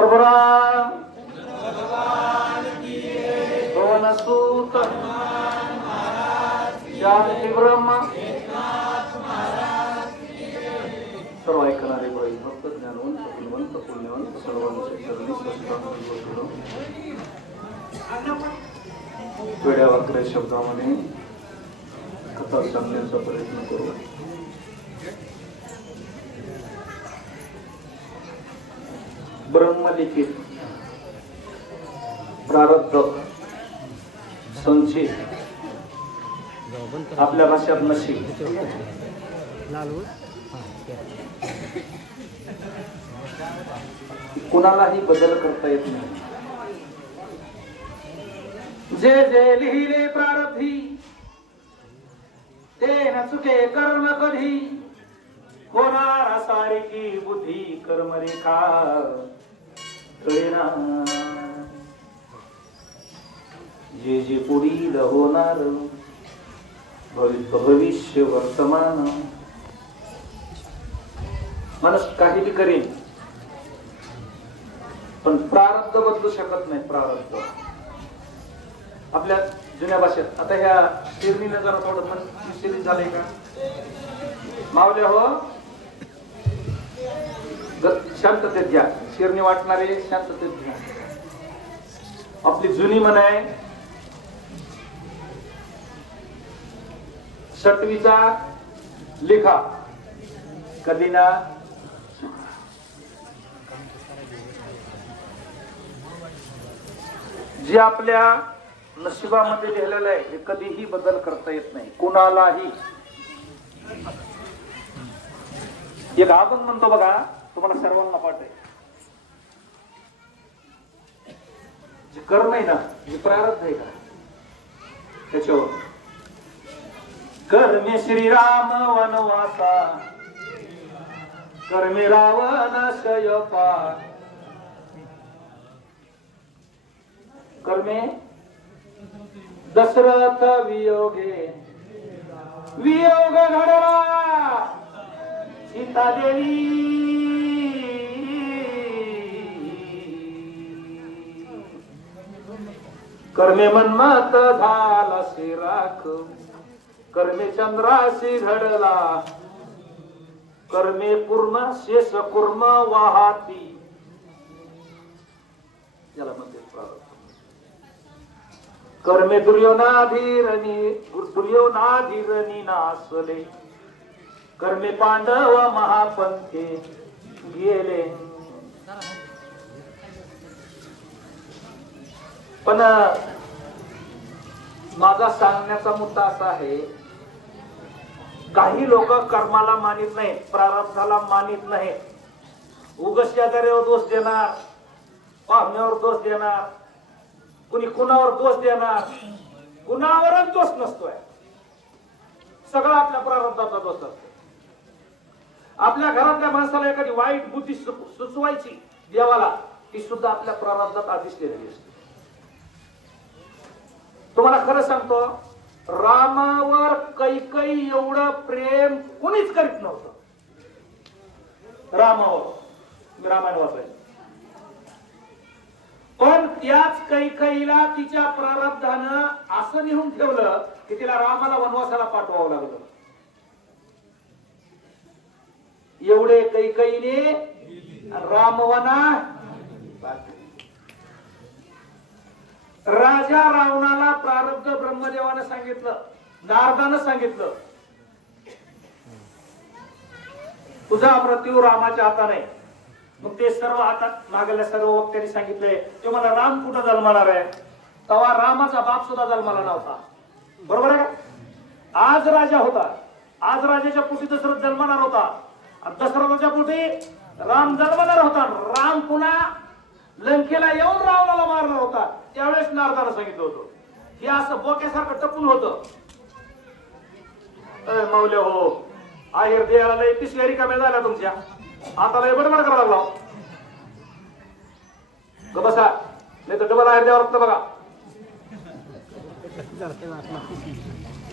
परभराम भवनसूत शांती ब्रह्म सर्व ऐकणारे बळी भक्त ज्ञानवंत गुणवंत पुण्यवंत सर्वांचे चरणी वेड्या वाकड्या शब्दामध्ये कथा सांगण्याचा प्रयत्न करू. ब्रह्मलिखित प्रारब्ध संचित आपल्या भाषेत नशीब कुणालाही बदल करता येत नाही. जे जे लिहिले प्रारब्धी ते न चुके कर्म कधी होणार सारिकी बुद्धी कर्मरेखा कळेना. जे जे पुढील होणार भविष्य वर्तमान माणूस काही बी करेन पण प्रारब्ध बदलू शकत नाही. प्रारब्ध आपल्या जुन्या भाषेत आता ह्या शिरणीने जरा थोडं मन विचलित झालंय का मावल्या हो शांततेत घ्या. शिरणी वाटणारे शांततेत घ्या. आपली जुनी म्हण आहे षटवीचा लेखा कधी ना जे आपल्या नशिबामध्ये लिहिलेलं आहे हे कधीही बदल करता येत नाही कुणालाही. एक आपण म्हणतो बघा तुम्हाला सर्वांना पाठ आहे जे कर्म आहे ना हे प्रारब्ध आहे का त्याच्यावर कर्मे श्रीराम वनवासा कर्मे रावण शयपा कर्मे दशरथ वियोगे वियोग घडला सीता देवी कर्मे मन्मथ झाला शिराख कर्मे चंद्राशी घडला कर्मे पूर्ण शेष कुर्म वाहाती याला म्हणते प्रारब्ध. कर्मे दुर्योनाधीरणी नासले कर्मे पांडव महापंथे गेले. पण माझा सांगण्याचा मुद्दा असा आहे काही लोक कर्माला मानित नाही प्रारब्धाला मानित नाही. उगाच शेजाऱ्यावर दोष देणार पाहुण्यावर दोष देणार कुणी कुणावर दोष देणार. कुणावरच दोष नसतोय सगळा आपल्या प्रारब्धाचा दोष असतो. आपल्या घरातल्या माणसाला एखादी वाईट बुद्धी सुचवायची देवाला ती सुद्धा आपल्या प्रारब्धात आधीच लिहिलेली असते. तुम्हाला खरं सांगतो रामावर कैकई एवढं प्रेम कोणीच करीत नव्हतं. रामावर मी रामायण वाचायचं पण त्याच कैकईला तिच्या प्रारब्धानं असं लिहून ठेवलं की तिला रामाला वनवासाला पाठवावं लागलं. एवढे कैकईने रामवना राजा रावणाला प्रारब्ध ब्रह्मदेवानं सांगितलं नारदानं सांगितलं तुझा मृत्यू रामाच्या हाताने. मग ते सर्व हातात मागल्या सर्व वक्त्यांनी सांगितलंय ते मला राम कुठं जन्मणार आहे तेव्हा रामाचा बाप सुद्धा जन्माला नव्हता. बरोबर आहे का. आज राजा होता आज राजाच्या पोटी दशरथ जन्मणार होता आणि दशरथाच्या पोटी राम जन्मणार होता. राम पुन्हा लंकेला येऊन रावणाला मारणार होता. त्यावेळेस नारदानं सांगितलं होतं हे असं बोक्यासारखं टपून होतं. माऊल्या हो आहेर द्यायला लय पिशव्या रिकाम्या झाल्या तुमच्या आता लय बडबड करायला लागला. बसा नाही तर डबल आहेर द्यावं लागतं बघा.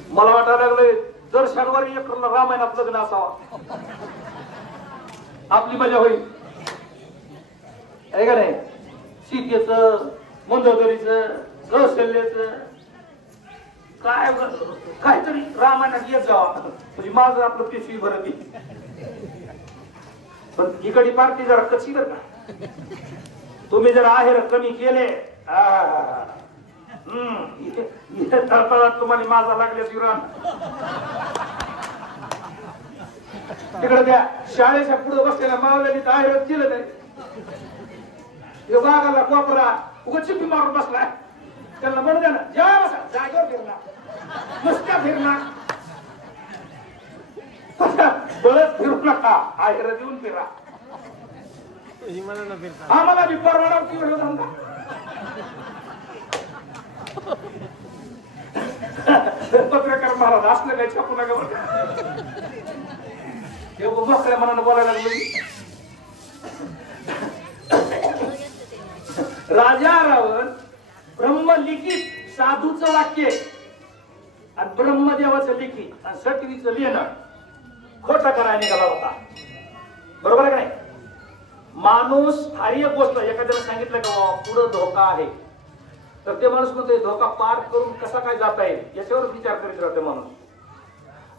मला वाटायला लागलंय दर शनिवारी एक रामायणात लग्न असावा आपली मजा होईल. आहे का नाही? सीतेचं, मंदोदरीचं, कौशल्याचं काय काहीतरी रामायणात येत जावा म्हणजे माझं आपलं पिशवी भरत येईल. पण इकडे पार्टी जरा कशी बर का, तुम्ही जर आहेर कमी केले तुम्हाला माझा लागले शिवराम तिकडे त्या शाळेच्या पुढे बसलेल्या मावल्याने आहेर केलं नाही. बागाला कोपरा उगा चिप्पी मारून बसलाय, त्यांना म्हणू द्या ना जा बसा जागेवर फिरणार नुसत्या फिरणार बळच फिरू नका, आहेर देऊन फिरा. आम्हाला बी परवाना किंवा पत्रकार महाराज असलं काय छापू नका बसल्या मनानं बोलायला लागलो. राजा रावण ब्रह्मलिखित साधूचं वाक्य आणि ब्रह्मदेवाचं लिखित आणि सटवीचं लिहिणं खोटं करायला निघाला होता. बरोबर आहे का नाही? माणूस हर एक गोष्ट एखाद्याला सांगितलं का पुढं धोका आहे तर ते माणूस म्हणतो धोका पार करून कसा काय जाता येईल याच्यावर विचार करीत राहते माणूस.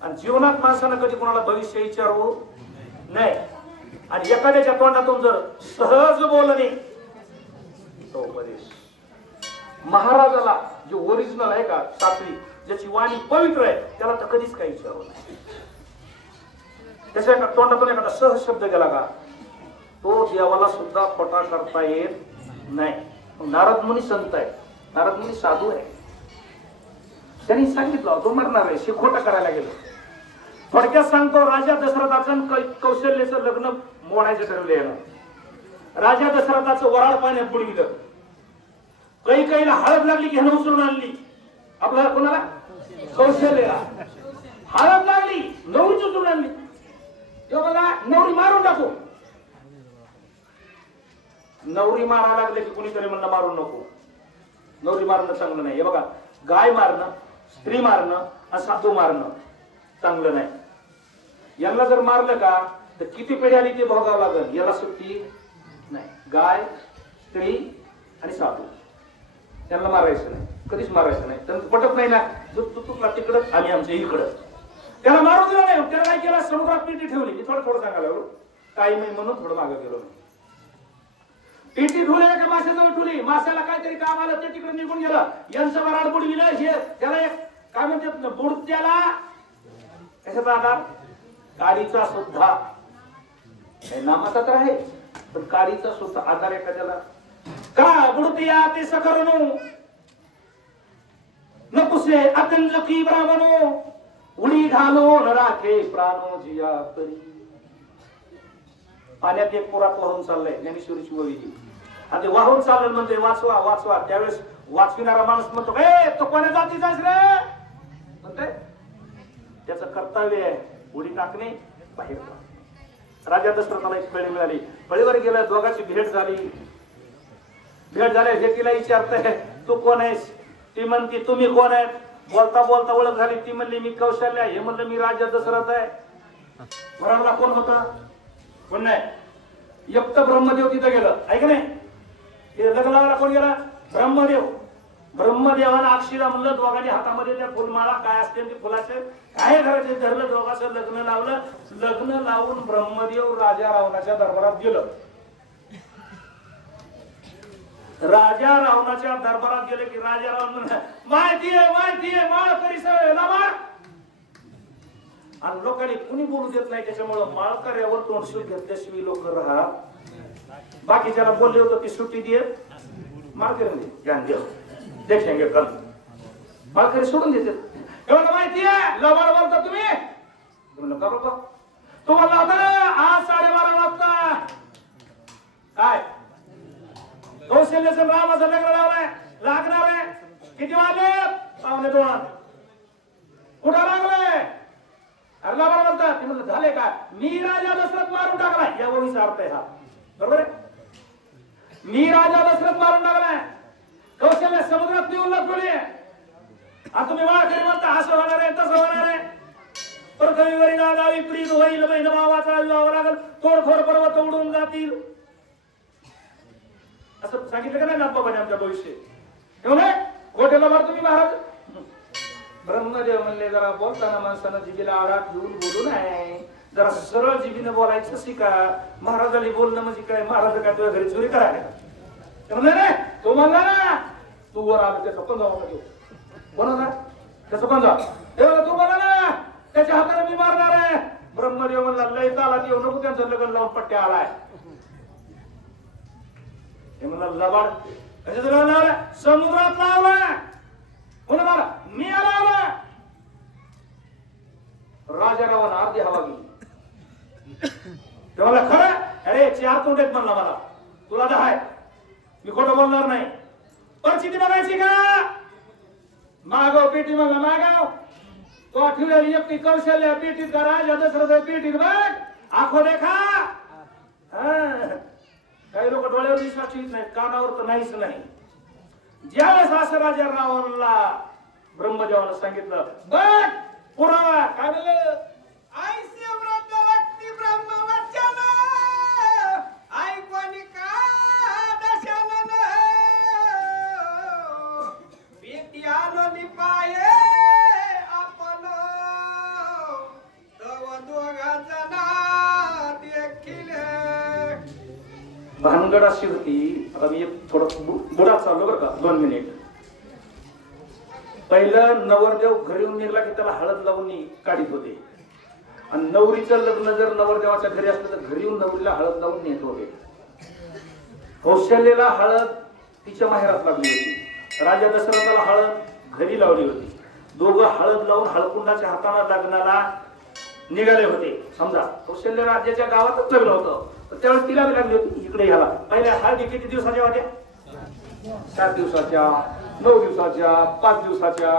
आणि जीवनात माणसानं कधी कोणाला भविष्य विचारू नाही. आणि एखाद्याच्या तोंडातून जर सहज बोलणे तो उपदेश. महाराजाला जे ओरिजिनल आहे का सात्विक, ज्याची वाणी पवित्र आहे त्याला तर कधीच काही विचारू नाही. त्याच्या तोंडातून एखादा सहज शब्द गेला का तो देवाला सुद्धा खोटा करता येत नाही. नारद मुनी संत आहे, नारद मुनी साधू आहे, त्यांनी सांगितलं तो मरणार आहे शे खोटं करायला गेलो. थोडक्यात सांगतो, राजा दशरथाचं कौशल्याचं लग्न मोडायचं ठरवलं. राजा दशरथाचं वराळ पाण्यात बुडविलं. कैकेयीला हळद लागली की ह्यानं उचलून आणली. आपल्याला कोणाला? कौशल्या. हळद लागली नवरीच उचलून आणली. तेव्हा मला नवरी मारून टाकू. नवरी मारायला लागले की कुणीतरी म्हणणं मारून नको, नवरी मारणं चांगलं नाही. हे बघा, गाय मारणं, स्त्री मारणं आणि साधू मारणं चांगलं नाही. यांना जर मारलं का तर किती पिढी आली ते भोगावं लागेल, याला सुट्टी नाही. गाय, स्त्री आणि साधू त्यांना मारायचं नाही, कधीच मारायचं नाही. त्यांना पटत नाही ना, जो तुला तिकडं आम्ही आमच्या इकडं. त्याला मारून दिलं नाही. त्याला काय केलं, समुद्रात पेटी ठेवली. मी थोडं थोडं सांगायला काही नाही म्हणून थोडं मागे गेलो. पेटी ठेवली का माशाजवळ ठेवली. माशाला काहीतरी काम आलं ते तिकडे निघून गेलं. यांचं वराड बुडविलं. हे त्याला एक काय म्हणतात बुड, त्याला कशाचा आधार? काडीचा सुद्धा नामाचा तर आहे पण काडीचा सुद्धा आधार एखाद्याला का बुडतिया ते सकरणू नकुसे अतंजकी ब्राह्मणो उडी घालो न राखे प्राणो जिया तरी. पाण्यात एक पुरात वाहून चाललंय, ज्ञानेश्वरीची ओवी. आणि ते वाहून चाललं म्हणते वाचवा वाचवा. त्यावेळेस वाचविणारा माणूस म्हणतो ए तो कोण्या जातीचा रे म्हणते. त्याचं कर्तव्य आहे उडी टाकणे, बाहेर. राजा दशरथाला एक फळी मिळाली. फळीवर गेला, दोघांची भेट झाली. भेट झाल्या भेटीला विचारते तू कोण आहेस? ती म्हणते तुम्ही कोण आहेत? बोलता बोलता ओळख झाली. ती म्हणली मी कौशल्या. हे म्हणलं मी राजा दशरथ आहे. वराडला कोण होता? कोण नाही. एकटं ब्रह्मदेव तिथं गेलं, ऐक नाही. लग्नाला कोण गेला? ब्रह्मदेव. ब्रह्मदेवानं अक्षीला म्हणलं दोघांनी हातामध्ये त्या फुलमाळा काय असते ते फुलाचे काय करायचे धरलं. दोघांचं लग्न लावलं. लग्न लावून ब्रह्मदेव राजा रावणाच्या दरबारात गेलं. राजा रावणाच्या दरबारात गेले की राजा रावण माहितीये माळ करी माळ. आणि लोकांनी कुणी बोलू देत नाही, त्याच्यामुळं माळकऱ्यावर तोंड सूट घेतल्याशिवाय लोक राहत. बाकीच्याला बोलले होतं ती सुट्टी दे, माळकरी ध्यान देव देखेंगे कल. माळकरी सोडून देते. एवढं माहितीये लबाड बोलता तुम्ही. म्हणलं का बाबा तुम्हाला होता ना आज 12:30 वाजता काय कौशल्याचं रामाचं लग्न लावलंय, लागणार आहे. किती वाजले? 1:15. कुठं लागलंय? अरे लबाड बोलतात. म्हणलं झाले का? मी राजा दशरथ मारून टाकलाय या ओळीचा अर्थ आहे हा. बरोबर आहे. मी राजा दशरथ मारून टाकलाय. कौशल्य समुद्रात नेऊन लपवली. आता तुम्ही वाळकरी म्हणता असं होणार आहे तसं होणार आहे. पृथ्वीवरी गावी प्रीत होईल बहीण भावाचा विवाह लागल. तोडफोड पर्वत उडून जातील. असं सांगितलं का नाही नाथबाबाने आमच्या भविष्य तेव्हा खोट्याला मार तुम्ही महाराज. ब्रह्मदेव म्हणले जरा बोलताना माणसानं जिभेला आडात घेऊन बोलू नये, जरा सरळ जिभीने बोलायचं शिका. महाराजाला बोलणं म्हणजे काय, महाराज काय तुझ्या घरी चोरी करायला म्हणले रे. तो म्हणला ना तू वर आला त्याचा पण जाऊ घेऊ कोणाला त्याचं पण जा तेव्हा तू म्हणा ना त्याच्या हाताने मी मारणार आहे. ब्रह्मदेव म्हणला लय तालात येऊ नको, त्यांचं लग्न लावून पट्ट्या आलाय. हे म्हणला लबाड कशाचं लग्न लावलं, समुद्रात लावला म्हणून मी आला. राजारावानं अर्धी हवा गेली. तेव्हा खरं अरे 4 तोंड आहेत म्हणला मला, तुला 10 आहे, मी खोटं बोलणार नाही. परिस्थिती बघायची का, मागव पेटी म्हणला मागव. तो ठेवलेली एकटी कौशल्य पेटीत का राजा दशरथ पेटीत बघ आखो देखा. काही लोक डोळ्यावर विश्वास ठेवत नाहीत, कानावर तर नाहीच नाही. ज्यावेळेस असं राजा रावणला ब्रह्मदेवानं सांगितलं बघ पुरावा काय म्हणलं, ऐसे वृद्ध व्यक्ती ब्रह्मवचन ऐकून का दशानन भीती आलो निपाये आपण तव दोघा जना देखील. भानगड अशी होती. आता मी थोडं बुडात चाललो बरं का 2 मिनिट. पहिलं नवरदेव घरी येऊन निघला की त्याला हळद लावून काढीत होते, आणि नवरीचं लग्न जर नवरदेवाच्या घरी असलं तर घरी येऊन नवरीला हळद लावून नेत होते. कौशल्याला हळद तिच्या माहेरात लागली होती, राजा दशरथाला हळद घरी लावली होती. दोघं हळद लावून हळकुंडाच्या हाताला लग्नाला निघाले होते. समजा कौशल्य राज्याच्या गावातच लग्न होतं, तर त्यावेळेस तिला बी लागली होती इकडे ह्याला. पहिल्या हळदी किती दिवसाच्या होत्या, 7 दिवसाच्या, 9 दिवसाच्या, 5 दिवसाच्या.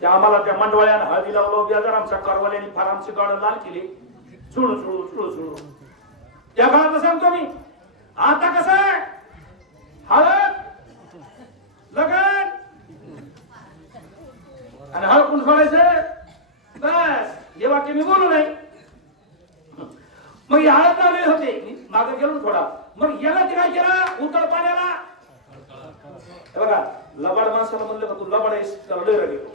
त्या आम्हाला त्या मंडवाळ्यानं हळदी लावलं, बेजार आमच्या कारवाल्याने फार आमची गाडं लाल केली. चुळू चुळू चुळू चुळू. त्या काळात सांगतो मी. आता कसं आहे, हळद लगन आणि हळकुंड सोडायचं बस. हे वाक्य मी बोलू नाही. मग हळद लावले होते, मागे गेलो थोडा. मग याला ते काय केलं, उतळ पाण्याला बघा. लबाड माणसाला म्हणलं का तू लबाड आहेस, त्याला लय राग येतो.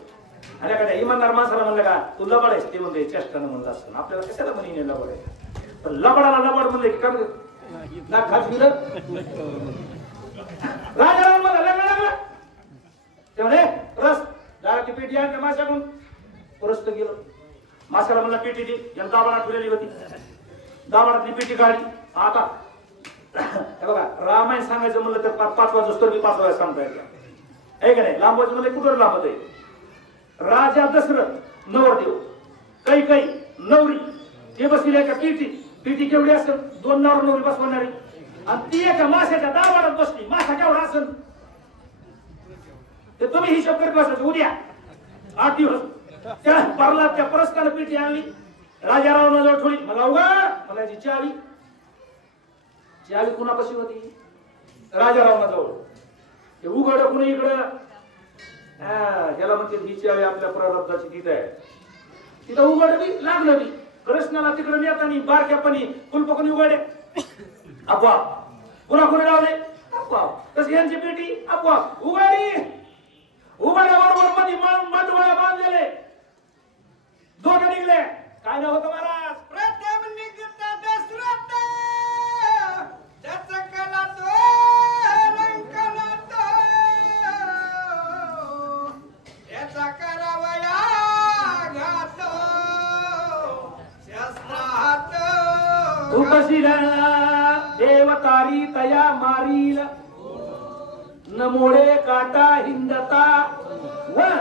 आणि एखाद्या इमानदार माणसाला म्हणलं का तू लबाड आहेस, ते म्हणले चेष्टानं म्हणलं असतं. आपल्याला कशाला म्हणे लबाड आहे, पण लबाडाला लबाड म्हणले की काय ना खास गेलं. राजाराम म्हणला लग्न लागलं ते म्हणे रस दाराची पेटी आहे त्या माशाकडून परस्त गेलो. माशाला म्हणला पेटी दे, याला दाबाणात ठेवलेली होती. दाबाणातली पेटी काढली. आता हे बघा रामायण सांगायचं म्हणलं तर 5 वाजता मी 5 वेळा सांगता येईल आहे का नाही. लांबवायचं म्हणलं कुठं लांबत आहे. राजा दशरथ नवरदेव काही नवरी ते बसले एका पेटी केवढी असेल, 2 नवर नवरी बसवणारी, आणि ती एका माशाच्या दाबाडात बसली. माशा केवढा असेल ते तुम्ही हिशोब करत बसायचं. उद्या 8 दिवस त्या परला त्या परस्तानं पेटी आणली, राजारावांना जवळ ठेवली. मला उघड मला चावी कुणापाशी होती, राजारावांना जवळ. ते उघड कुणी इकडं ह्याला म्हणते ही चावी आपल्या प्रारब्धाची तिथं आहे. तिथं उघड बी लागलं बी. कृष्णाला तिकडे नेतानी बारक्यापणी कुलप कोणी उघडे आपोआप. पुन्हा कोणी लावले आपोआप. तशी यांची पेटी आपोआप उघडी. उघड्याबरोबर मध्ये मंडवळ्या बांधलेले दोघं निघले. काय नाव होतं महाराज, प्रथम निघता दशरथ त्याचा कला तो रंकला तो याचा करावया घातो शस्त्रात. तू कशी देवतारी तया मारील न मोडे काटा हिंदता वर.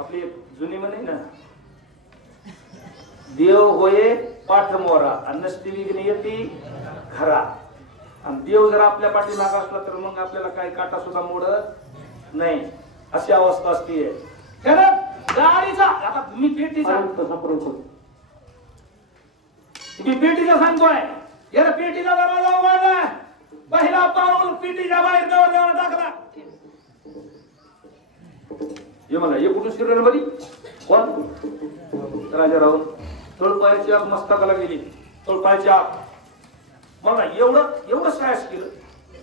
आपली जुनी म्हणे ना, देव होये पाठमोरा आणि नसती विघ्न येती घरा. आणि देव जर आपल्या पाठीमाग असला तर मग आपल्याला काही काटा सुद्धा मोडत नाही, अशी अवस्था असते. गाडीचा आता मी पेटीचा सांगतोय. याला पेटीचा दरवाजा उघडला, पहिला पाऊल पेटीच्या बाहेर नवरदेवानं टाकला. हे म्हणा हे कुठून शिरलं मध्ये कोण, राजाराव. तळपायची आग मस्तकाला गेली. तळपायची आग मला एवढं एवढं सायस केलं,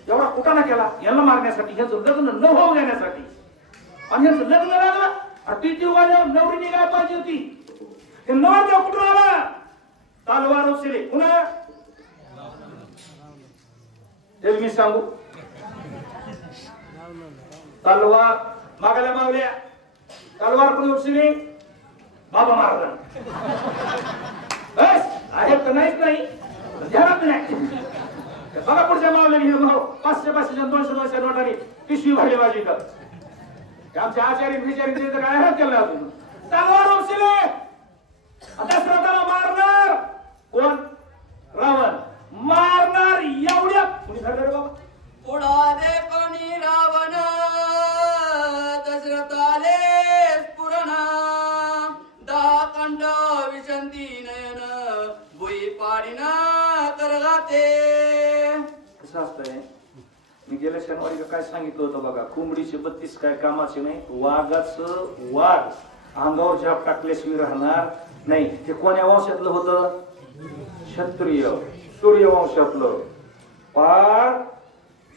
एवढा कुटाणा केला यांना मारण्यासाठी, ह्याचं लग्न न होऊ देण्यासाठी. आणि ह्याचं लग्न लागलं आणि ती जीवाल्यावर नवरीने काय पाहिजे होती, हे नवरदेव कुठून आला, तलवार उचलली. पुन्हा ते मी सांगू, तलवार मागायला मावल्या, तलवार कोणी उचलली, बाबा महाराज आहे तर नाहीच नाही, ध्यानात नाही. बघा पुढच्या मावल्याने 500 200 नोटांनी पिशवी भरली माझी इथं. आमच्या आचार्य विचारी काय हरत केलं अजून, तलवार उचलली. दशरथाला मारणार कोण, रावण मारणार. एवढ्या कुणी ठरलं रे बाबा, उडा दे कोणी रावण दशरथाले पुरण दाखंड विशंती नयन भुई पाडीन करगाते. कसं असतंय, मी गेल्या शनिवारी काय सांगितलं होतं बघा, कोंबडीचे 32 काय कामाचे नाही, वाघाचं वाघ अंगावर झाप टाकल्याशिवाय राहणार नाही. ते कोण्या वंशातलं होतं, क्षत्रिय सूर्यवंशातलं. पार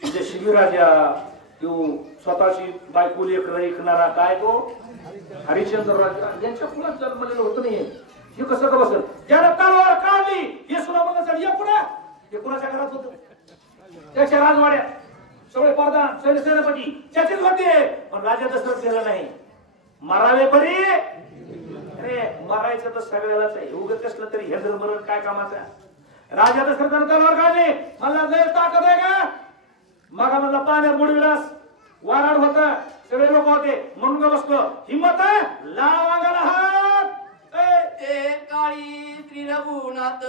म्हणजे शिबिराजा तो स्वतःची बायको लेकरं ऐकणारा काय तो हरिश्चंद्र राजा यांच्या कुणात जन्मलेलं होतं नाही. हे कसं का बसल, ज्याला तलवार काढली हे सुद्धा म्हणत या पुन्हा, हे कुणाच्या घरात होतं, त्याच्या राजवाड्यात सगळे प्रधान सेनापती त्याचेच होते. पण राजा दशरथ गेला नाही, मारावे बरे. अरे मारायचं तर सगळ्यालाच आहे, उगत असलं तरी हे मरण काय कामाचा. राजा दशरथाने तलवार काढली, मला लय ताकद आहे का, मगा मला पाण्यात बुडविलास, वाराड होता, सगळे लोक होते म्हणून का बसलो, हिम्मत आहे लाव अंगाला हात. ते काळी श्री रघुनाथ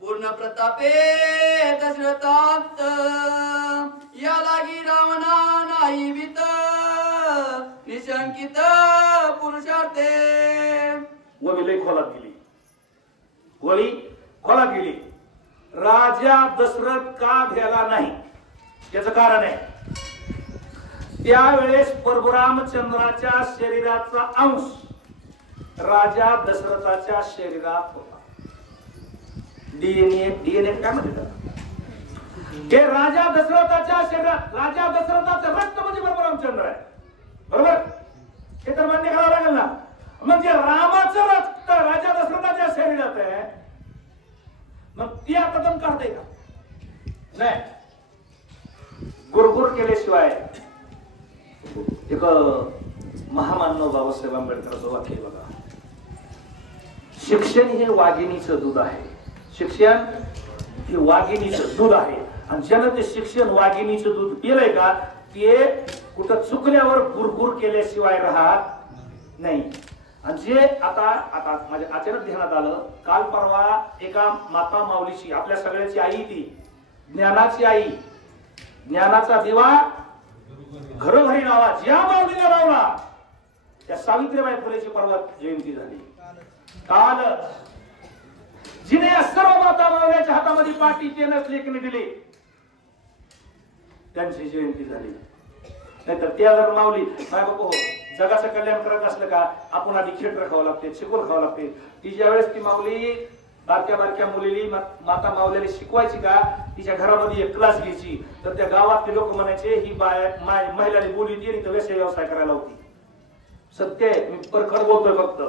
पूर्ण प्रतापे दशरथात या लागी रावणा नाही भीत निशंकित पुरुषार्थे. वळी लई खोलात गेली, वळी खोलात गेली. राजा दशरथ का भ्याला नाही त्याचं कारण आहे, त्यावेळेस परशुरामचंद्राच्या शरीराचा अंश राजा दशरथाच्या शरीरात होता. डीएनए काय म्हणतात ते, राजा दशरथाच्या शरीरात, राजा दशरथाचं रक्त म्हणजे परशुरामचंद्र आहे, बरोबर. हे तर मान्य करावं लागेल ना. म्हणजे रामाचं रक्त राजा दशरथाच्या शरीरात आहे, मग ती आता दम काढते का नाही. गुरगुर केल्याशिवाय एक महामानव बाबासाहेब आंबेडकरांचं वाक्य बघा, शिक्षण हे वाघिणीचं दूध आहे, शिक्षण हे वाघिणीचं दूध आहे. आणि ज्यानं ते शिक्षण वाघिणीचं दूध पिलंय का, ते कुठं चुकल्यावर गुरगुर केल्याशिवाय राहत नाही. आणि जे आता माझ्या अचानक ध्यानात आलं, काल परवा एका माता माऊलीची, आपल्या सगळ्याची आई, ती ज्ञानाची आई, ज्ञानाचा दिवा घरोघरी लावा, ज्या माऊलीने लावला त्या सावित्रीबाई फुलेची परवा जयंती झाली. काल जिने या सर्व माता माऊलीच्या हातामध्ये पाटी तेनच लेखणी दिली त्यांची जयंती झाली. नाहीतर त्या जर माऊली काय बापू जगाचं कल्याण करत असलं का, आपण आधी खेळ खावं लागते, शिकवून खावं लागते. ती ज्यावेळेस ती माऊली बारक्या बारक्या मुलीली माता माऊलीला शिकवायची का, तिच्या घरामध्ये एक क्लास घ्यायची, तर त्या गावातले लोक म्हणायचे ही महिलाने बोली ती व्यवसाय व्यवसाय करायला होती. सत्य आहे, मी परखड बोलतोय फक्त.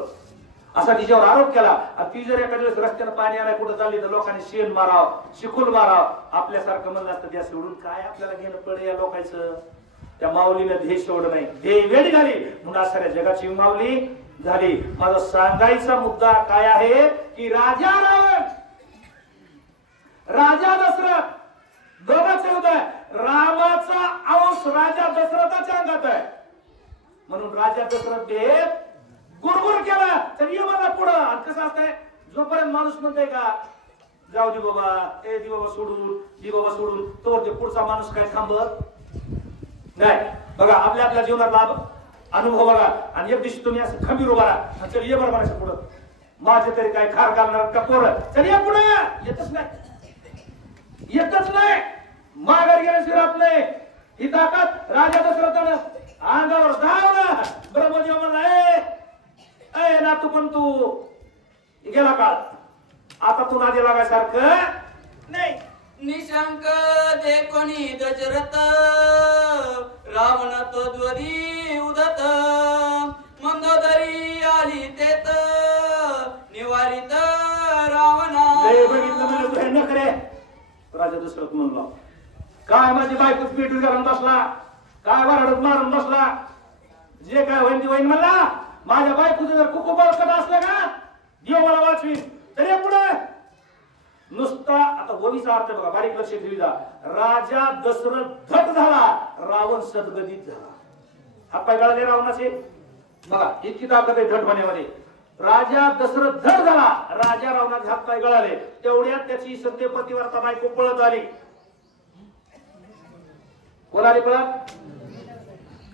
असा तिच्यावर आरोप केला. आणि ती जर एखाद्या वेळेस रस्त्यानं पाणी आणाय कुठं चालली तर लोकांनी शेण माराव, शिकून माराव, आपल्यासारखं म्हणलं असतं त्या सोडून काय आपल्याला घेणं पडे या लोकांचं. त्या माऊलीनं ध्येय सोडलं नाही, ध्येय वेळी झाली म्हणून साऱ्या जगाची माऊली झाली. माझा सांगायचा मुद्दा काय आहे की राजा रावण, राजा दशरथ दोघांचे होत, रामाचा अंश राजा दशरथाच्या अंगात आहे. म्हणून राजा दशरथ देव गुरगुर केला तर ये मला पुढं. आणि कसं असतंय, जोपर्यंत माणूस म्हणतोय का जाऊ दे बाबा, ए दे बाबा सोडून, दे बाबा सोडून, तोवर ते पुढचा माणूस काय थांबत नाही. बघा आपल्या आपल्या जीवनातला अनुभव बघा. आणि एक दिवशी तुम्ही असं खंबीर उभा राहा, चल ये बरं म्हणायचं पुढं, माझे तरी काय खार घालणार का पोरं, चल ये पुढे. येतच नाही, येतच नाही, माघार गेल्याशिवाय राहत नाही. ही ताकद राजा दशरथानं अंगावर धावला. ब्रह्मदेव म्हणला, ए ना तू पण तू गेला काळ, आता तू नादी लागायसारखं नाही. निशंक दे कोणी दशरथ रावण तद्वरी उदत मंदोदरी आली तेत निवारित रावणा. लय बघितलं म्हणजे तुझे नखरे. राजा दशरथ म्हणला, काय माझी बायको पेटून घालून बसला, काय वरडत मारून बसला, जे काय होईल ते होईल म्हणला. माझ्या बायकोचं जर कुकू बळकट असलं का देव मला वाचवी तरी पुढे नुसता. आता ओवीचा अर्थ बघा, बारीक लक्ष ठेवी. राजा दशरथ धट झाला, रावण सद्गदित झाला. हातपाय गळाले रावणाचे बघा, इतकी ताकद आहे धट होण्यामध्ये. राजा दशरथ धट झाला, राजा रावणाचे हातपाय गळाले. तेवढ्यात त्याची सत्यपतीवरता बायको पळत आली. कोण आली पळत?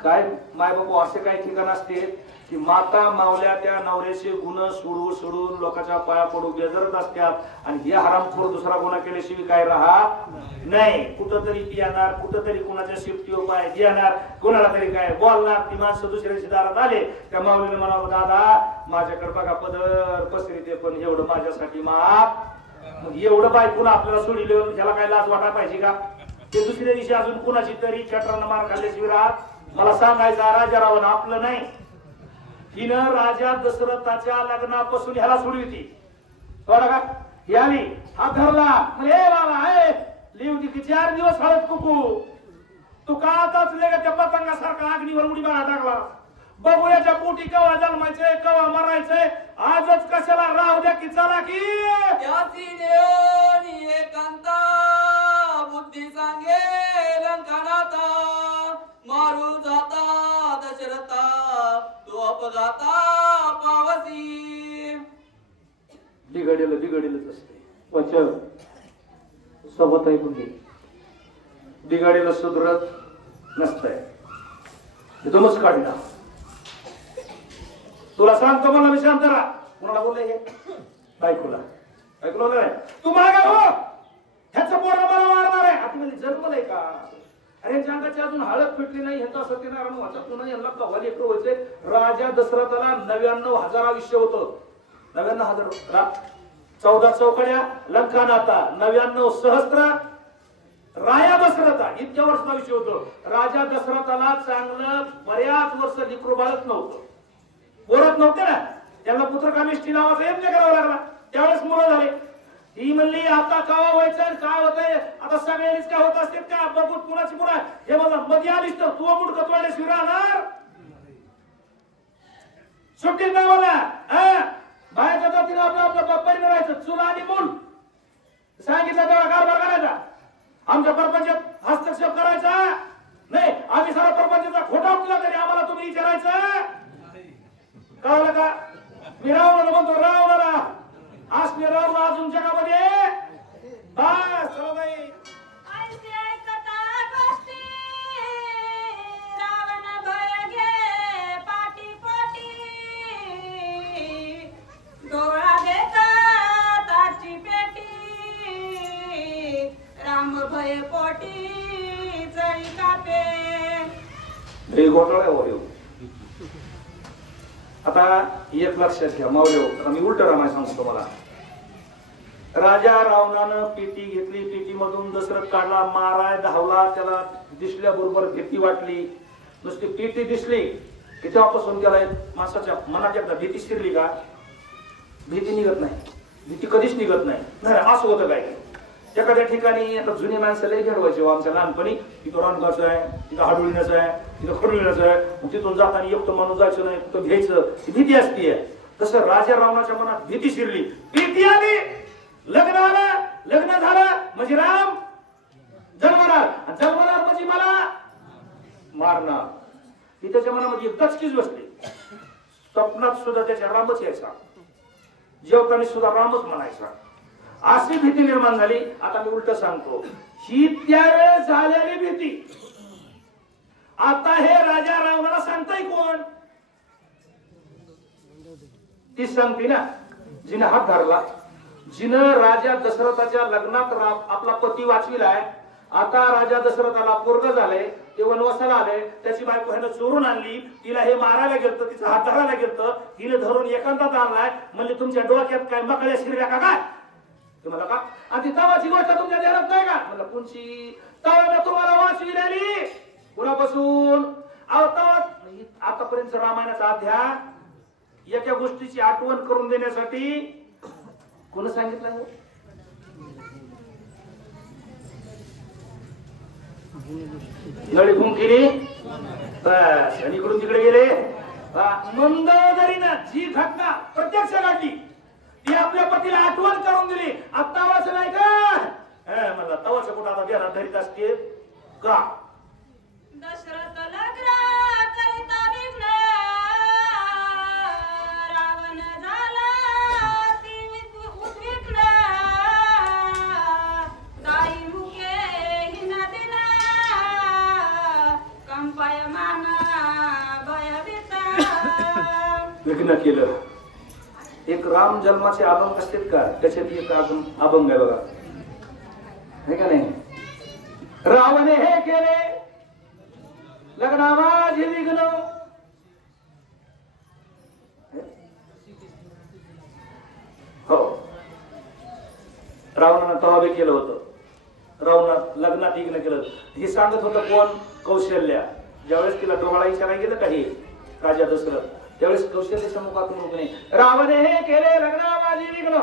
काय माय बापू असे काही ठिकाण असते की माता मावल्या त्या नवऱ्याचे गुण सोडून लोकांच्या पाया पडू बेजरत असतात आणि हे हरामखोर दुसरा गुन्हा केल्याशिवाय काय राहत नाही. कुठंतरी ती येणार, कुठंतरी कुणाच्या शिफ्टीवर पाय येणार, कोणाला तरी काय बोलणार. ती माणसं दुसऱ्याच्या दारात आले, त्या माऊलीने म्हणावं, दादा माझ्याकडे बघा पदर पसरी ते, पण एवढं माझ्यासाठी माफ. मग एवढं बायकून आपल्याला सोडिले, ह्याला काय लाज वाटा पाहिजे का? ते दुसऱ्या दिवशी अजून कुणाची तरी चटरांना मार खाल्ल्याशिवाय राहत. मला सांगायचा राजा रावण आपलं नाही. हिनं राजा दशरथाच्या लग्नापासून ह्याला सोडविती. थोडा का यावी हात धरला, हे बाबा लिहून की 4 दिवस हळद कुकू. तू का आताच ले त्या पतंगासारखा अग्नीवर उडी मारा टाकला. बघू याच्या पोटी केव्हा जन्मायचंय केव्हा मरायचंय. आजच कशाला राहू द्या की चला की त्याची देवनी एकांता बुद्धी सांगे लंकानाता. मारू जाता दशरथा तो अपघाता पावसी. बिघडेलच असते वचन सोबत ऐकून घे. बिघाडीला सुधरत नसतंय, तिथूनच काढला. तुला सांगतो, मला मी शांत राहा. कोणाला बोलले हे? बायकोला. बायकोला तू मागा हो, ह्याचं पोरं मला मारणार आहे. आता म्हणजे जन्मलंय का? अरे अंगाची अजून हळद फिटली नाही, ह्याचा सत्यनारायण वाचत नाही, यांना कव्हा लेकर व्हायचे. राजा दशरथाला 99,000 आयुष्य होतं. 99,000 14 चौकड्या लंकानाथा, 99 सहस्त्र राया दशरथा, इतक्या वर्ष आयुष्य होतं. राजा दशरथाला चांगलं बऱ्याच वर्ष लेकरू बाळत नव्हतं, पोरत नव्हते ना. त्यांना पुत्रकामेष्ठी नावाचा यज्ञ करावा लागला. त्यावेळेस मुलं झाले. ती म्हणली आता कावा व्हायचं काय होतंय, आता सगळ्यांनीच काय होत असते त्या बघून कुणाची पुन्हा हे मला मध्ये आलीस तर तू मुडकं तोडल्यास राहणार. सुट्टीत नाही मला बाहेरच्या जातीने आपलं आपलं परिणाम राहायचं. चुला आणि मूल सांगितलं तेव्हा कारभार करायचा. आमच्या प्रपंचात हस्तक्षेप करायचा नाही. आम्ही सारा प्रपंचाचा खोटा उठला तरी आम्हाला तुम्ही विचारायचं. कळलं का? मी रावणाला म्हणतो, रावणाला आज मी रावला अजून जगामध्ये बस चला बाई. डोळा देता ताची पेटी राम भय पोटी जळी कापे. हे घोटाळा आहे. आता एक लक्षात घ्या मावले, मी उलट रामाय सांगतो तुम्हाला. राजा रावणानं पेटी घेतली, पेटी मधून दशरथ काढला, माराय धावला. त्याला दिसल्याबरोबर भीती वाटली. नुसती पेटी दिसली की तेव्हापासून त्याला माणसाच्या मनात एकदा भीती शिरली का भीती निघत नाही. भीती कधीच निघत नाही. असं होतं काय, एखाद्या ठिकाणी आता जुनी माणसं लई घडवायचे आमच्या लहानपणी. तिथं रानगाचं आहे, तिथं हाडुळण्याचं आहे, तिथं खडुळण्याचं आहे. तिथून जाताना एकटं म्हणून जायचं नाही, कुठं घ्यायचं, भीती असते. तसं राजा रावणाच्या मनात भीती शिरली, भीती आली. लग्न आलं, लग्न झालं म्हणजे राम जन्मणार, जन्मणार म्हणजे मला मारणार. ही त्याच्या मनामध्ये दचकीच बसली. स्वप्नात सुद्धा त्याच्या रामच यायचा, जेवताना सुद्धा रामच म्हणायचा. अशी भीती निर्माण झाली. आता मी उलट सांगतो, ही त्यावेळेस झालेली भीती आता हे राजा रावणाला सांगताय कोण? ती सांगते ना जिने हात धरला, जिनं राजा दशरथाच्या लग्नात आपला पती वाचविलाय. आता राजा दशरथाला पोरग झालंय, ते वनवासाला आले, त्याची बायको ह्यानं चोरून आणली, तिला हे मारायला गेलं, तिचा हात धरायला गेलं, हिने धरून एकांतात आणलाय. म्हणजे तुमच्या डोक्यात काय मकळ्या शिरल्या का काय? ते म्हणला का आणि ती तवाची गोष्ट तुमच्या ध्यानात नाही का? म्हणलं कोणची? तवा तुम्हाला वाचविलेली कुणापासून? अहो तवा आतापर्यंत रामायणाचा अध्याय एका गोष्टीची आठवण करून देण्यासाठी कोण सांगितलं? नळी घुम केली बस आणि इकडून तिकडे गेले. मंदोदरीनं जी घटना प्रत्यक्ष घडली ती आपल्या पतीला आठवण करून दिली. आता तवाच नाही का? मला तवाच कुठं आता ध्यानात धरीत असते का? दशरथ लग्न करिता विघ्न रावण झाला ती उद्विग्न दाई मुखे हिन दिना कंपायमान भयभीता. विघ्न केलं. एक राम जन्माचे अभंग असतात का? त्याच्यात एक अभंग आहे बघा, हे का नाही? रावणे हे केले लग्ना माझे विघ्न. हो रावणानं तवा बी केलं होतं. रावणात लग्नात विघ्न केलं. हे सांगत होतं कोण? कौशल्या. ज्यावेळेस तिला डोळा इशारा गेलं का हे राजा दशरथ, त्यावेळेस कौशल्याच्या मुखातून म्हणे रावणे हे केले लग्ना माझे विघ्न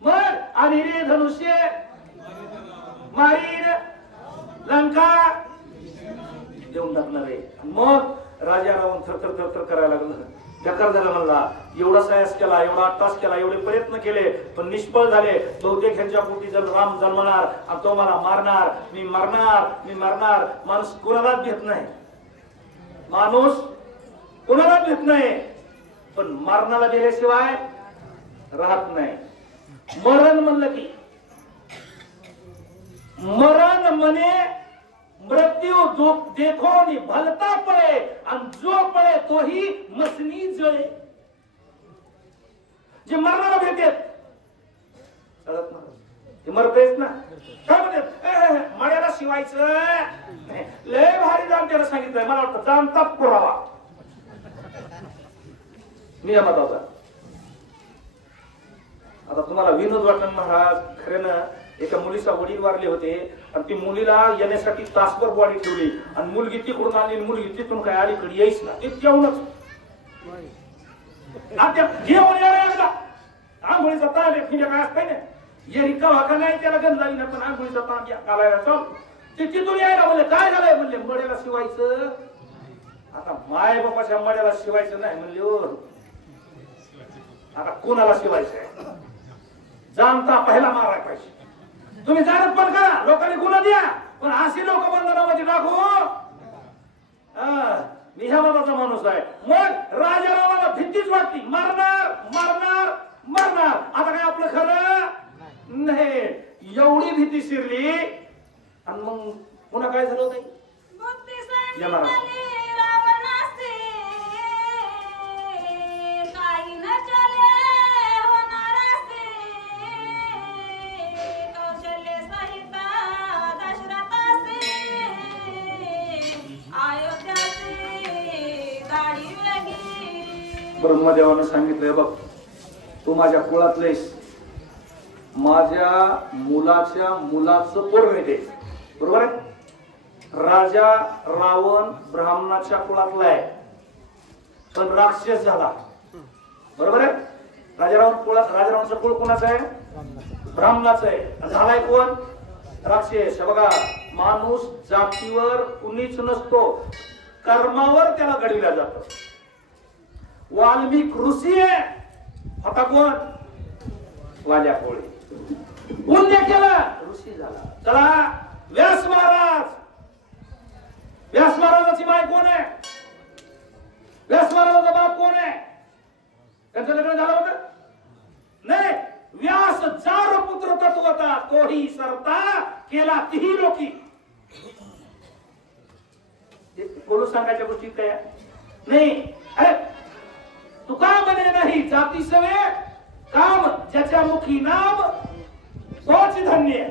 मग आणि रे धनुष्य मारीन लंका देऊन टाकणार आहे. मग राजा रावण थरथर थरथर करायला लागला. बेकार झाला म्हणला. एवढा सायास केला, एवढा अट्टास केला, एवढे प्रयत्न केले पण निष्फळ झाले. बहुतेक ह्यांच्या पोटी जर राम जन्मणार आणि तो मला मारणार, मी मरणार, मी मरणार. माणूस कोणालाच घेत नाही, माणूस कोणालाच घेत नाही पण मरणाला दिल्याशिवाय राहत नाही. मरण म्हणलं की मरण म्हणे मृत्यू देखो नि भलता पळे आणि जो पळे तोही मसनी जळे. जे मरणाला भेटत ते मरतेच ना. काय म्हणतात मड्याला शिवायचं लय भारी जाम त्याला सांगितलंय. मला वाटतं जाणता पुरावा नियमात होता. आता तुम्हाला विनोद वाटण महाराज खरेनं एका मुलीचा वडील वारले होते आणि ती मुलीला येण्यासाठी तासभर बॉडी ठेवली आणि मुलगी तिकडून आली, मुलगी तिथून काय अलीकडे यायच ना. ते जेवणच जेवण यायला आंघोळीचा ताण काय असतंय ना ये रिकावा का नाही त्याला गंज लावी ना पण आंघोळीचा ताण घालायला चल. ते तिथून यायला म्हणले काय झालंय? म्हणले मड्याला शिवायचं. आता माय बापाच्या मड्याला शिवायचं नाही म्हणले हो. आता कोणाला शिवायचंय? जाणता पहिला मारायला पाहिजे. तुम्ही जाणत पण करा, लोकांनी गुन्हा द्या पण अशी लोक बंधनामध्ये टाकू. मी ह्या मताचा माणूस आहे. मग राजा रावाला भीतीच वाटती. मरणार मरणार मरणार. आता काय आपलं खरं नाही. एवढी भीती शिरली आणि मग पुन्हा काय झालं नाही. बुद्धी सांगितली रावणासी काही न चले होणारासी कौशल्य सहित दशरथासी अयोध्यासी गाडी वेगी. ब्रह्मदेवानं सांगितलंय बघ तू माझ्या कुळातलेस, माझ्या मुलाच्या मुलाचं पोरग दे. बरोबर आहे. राजा रावण ब्राह्मणाच्या कुळातला आहे पण राक्षस झाला. बरोबर आहे. राजारावांचं कुळ कोणाचं आहे? ब्राह्मणाचं आहे. झालाय कोण? राक्षस. बघा माणूस जातीवर कुणीच नसतो, कर्मावर त्याला घडविला जातो. वाल्मिक ऋषी आहे, होता कोण? वाल्या कोळी. पुण्य केलं ऋषी झाला. चला व्यास महाराज. व्यास महाराजाची माय कोण आहे? व्यास महाराजाचा बाप कोण आहे? त्यांचं लग्न झालं होतं नाही. व्यास जार पुत्र तत्वता तोही सरता केला तीही लोकी. बोलू सांगायच्या गोष्टी काय नाही. अरे तू का म्हणे नाही जाती सवे काम ज्याच्या मुखी नाम तोच धन्य.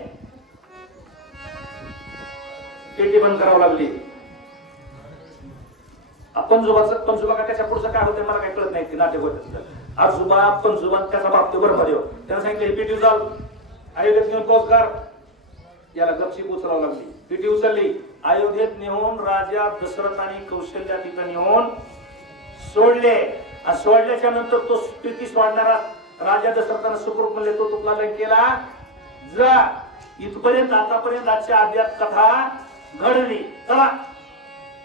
पेटी बंद करावं लागली. पंजोबा का त्याच्या पुढचं काय होतं मला काही कळत नाही. ते नाट्य होत आजोबा पंजोबा त्याचा बाप तो ब्रह्मदेव त्याला सांगितलं हे पेटी चाल अयोध्येत नेऊन पोचकार याला गपशीप उचलावं लागली. पिटी उचलली. अयोध्येत नेऊन राजा दशरथ आणि कौशल्या तिथं नेऊन सोडले. आणि सोडल्याच्या नंतर तो पिटी सोडणारा राजा दशरथानं सुखरूप म्हणले तो तुला लंकेला जा. इथपर्यंत आतापर्यंत आजच्या अध्यात कथा घडली. चला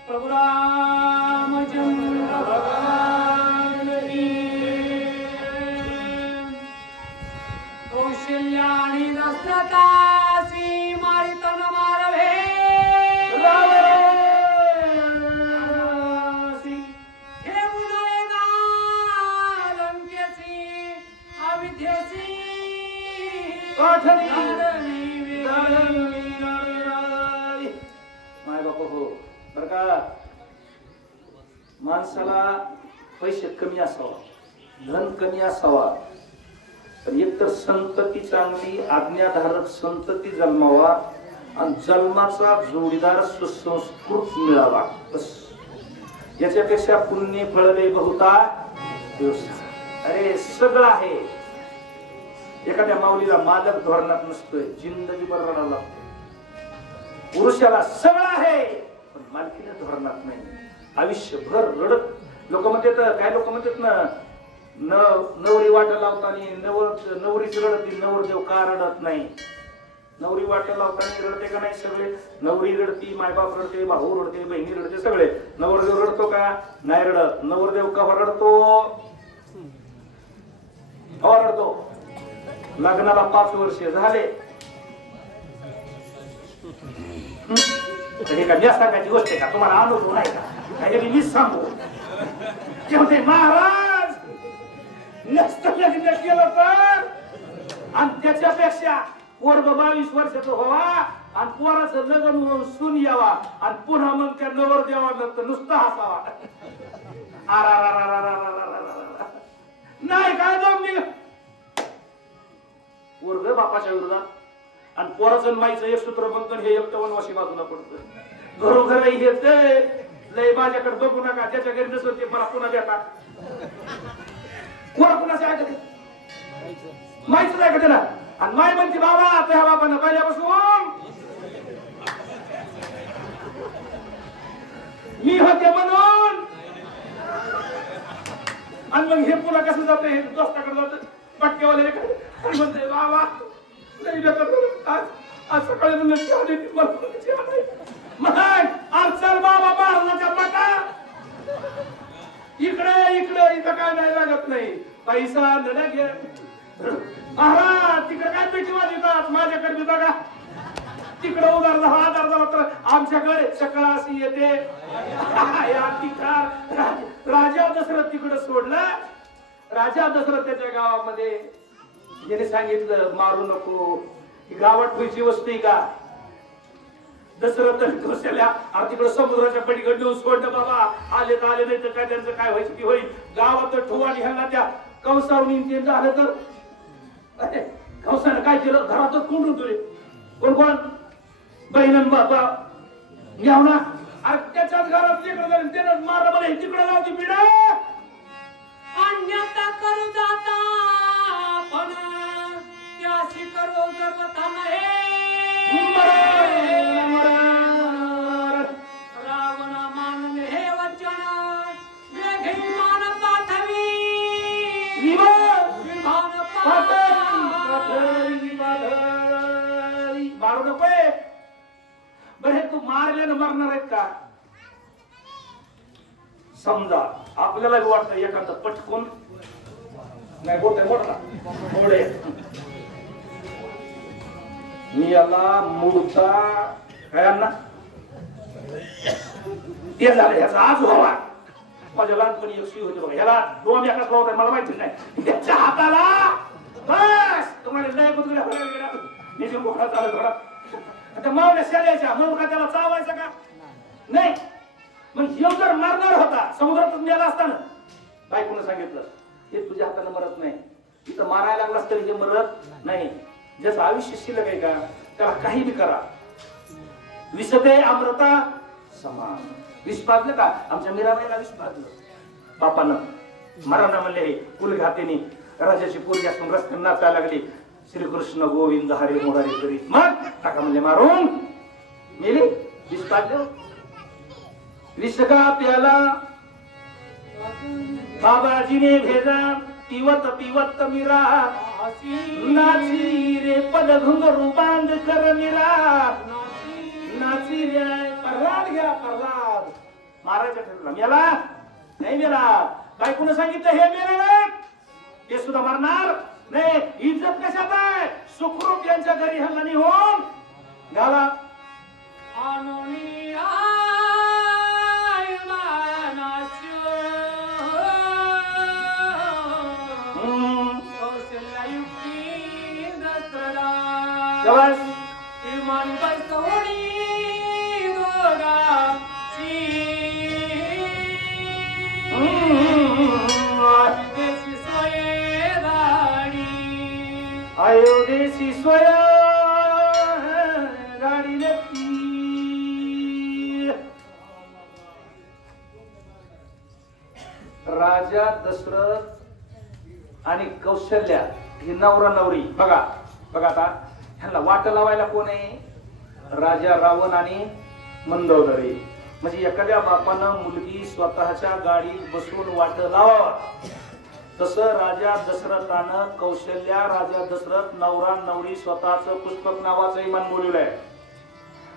प्रभू रामचंद्र भगवान की कौशल्या आणि दशरथासी मारित न मारवे हे उदयना लंकेसी अविद्येसी माय बाप हो बर का माणसाला पैसे कमी असावा धन कमी असावा पण एकतर संतती चांगली आज्ञाधारक संतती जन्मावा आणि जन्माचा जोडीदार सुसंस्कृत मिळावा बस. याच्यापेक्षा पुण्य फळले बहुता अरे सगळं आहे. एखाद्या माऊलीला मालक धोरणात नसतोय जिंदगी बरं रडावं लागतं. पुरुषाला सगळं आहे पण मालकीने धोरणात नाही. आयुष्यभर रडत लोक म्हणतात काय लोक म्हणतात ना नवरी वाटा लावताना नवरीच रडती नवरदेव का रडत नाही. नवरी वाटा लावताना रडते का नाही सगळे. नवरी रडती मायबाप रडते भाऊ रडते बहिणी रडते सगळे. नवरदेव रडतो का नाही रडत. नवरदेव का रडतो रडतो लग्नाला 5 वर्ष झाले. हे का मी सांगायची गोष्ट आहे का तुम्हाला अनुभव नाही का काही मीच सांगू. जेवढे महाराज नसतं लग्न केलं तर आणि त्याच्यापेक्षा पोरग 22 वर्षाचं व्हावा आणि पोराचं लग्न होऊन सून यावा आणि पुन्हा मग त्या नवर देवानंतर नुसतं हसावा. नाही काय जाऊन मी पोरग बापाच्या विरोधात आणि पोराचं माईचं एक सूत्र बनतं हे एकटं वनवाशी बाजूला पडतं. घरोघर येते लय माझ्याकडे बघू नका ज्याच्या घरी नसलं ते मला पुन्हा देता. कोणा कुणाचं ऐकते माईच ऐकते ना. आणि माय म्हणते बाबा त्या बाबांना पहिल्यापासून मी होते म्हणून. आणि मग हे पुन्हा कसं जातं हे दोस्ताकडे जातं पटकेवाले म्हणते बाबा आज सकाळी म्हणलं चहा देते चल बाबा महाराजाच्या पाटा इकडे इकडे इथं काय नाही लागत नाही पैसा न घे महाराज तिकडे काय पेटी वाजवतात माझ्याकडे बी बघा तिकडे उदार झाला तर आमच्याकडे सकाळ अशी येते. राजा दशरथ तिकडे सोडला. राजा दशरथ त्याच्या गावामध्ये ज्याने सांगितलं मारू नको गावात व्हायची वस्ती का. दशरथ कौशल्या तिकडे समुद्राच्या पलीकडे नेऊन सोडलं बाबा आले तर आले नाही तर काय त्यांचं काय व्हायचं की होईल. गावात ठोवा निघाला त्या कंसावरून ते झालं तर कंसानं काय केलं घरातच कोंडून तुले कोण कोण बहिण बाबा घ्याव ना. अरे त्याच्याच घरात तिकडे झाले त्यानं मारलं मला तिकडे लावती पिढा अन्यथा करू जाता पण त्याशी करू सर्वथा रावण मान हे वचन वेघी मान पाठवी विभान मारू नकोय. बरे तू मारल्यानं मरणार आहेत का. समजा आपल्याला वाटतं एखादं पटकून नाही मोठे मोठा मोडे मी याला मुडता काय ना ते झालं ह्याचा आज व्हावा. माझ्या लहानपणी एक शिव होते बघा ह्याला दोन एकाच होता मला माहिती नाही त्याच्या हाताला बस तुम्हाला लय बुद्धिला निजून घोडा चालत घोडा आता मावल्या शेळ्याच्या म्हणून का त्याला चावायचं का नाही. मग ह्यो जर मारणार होता समुद्रातच मेला असताना बायकोनं सांगितलं हे तुझ्या हाताने मरत नाही इथं मारायला लागलास तरी हे मरत नाही. ज्याचं आयुष्य शिल्लक आहे का त्याला काही बी करा. विषते अमृता समान. विष पाजलं का आमच्या मीराबाईला विष पाजलं बापानं. महाराणा म्हणले हे कुलघातीने राजाची पोरगी असून रस्त्याने नाचायला लागली श्रीकृष्ण गोविंद हरी मुरारी करीत मग टाका म्हणले मारून मेली. विष काढलं, विष का प्याला बाबाजीने भेजा. पिवत पिवत मिरा नाची रे पद घुंगरू बांध कर मिरा. नाची रे प्रल्हाद घ्या प्रल्हाद मारायचं ठरलं. मेला नाही मेला. बायकोनं सांगितलं हे मेले नाही ते सुद्धा मारणार नाही. इज्जत कशात आहे? सुखरूप यांच्या घरी हल्ला निघून घाला. अयोध्येशी स्वया गाडी लेती. राजा दशरथ आणि कौशल्या ही नवरा नवरी. बघा बघा आता ह्यांना वाट लावायला कोण आहे? राजा रावण आणि मंदोदरी. म्हणजे एखाद्या बापानं मुलगी स्वतःच्या गाडीत बसून वाट लावा तसं राजा दशरथानं कौशल्या राजा दशरथ नवरा नवरी स्वतःच पुष्पक नावाचं इमान बोलवलंय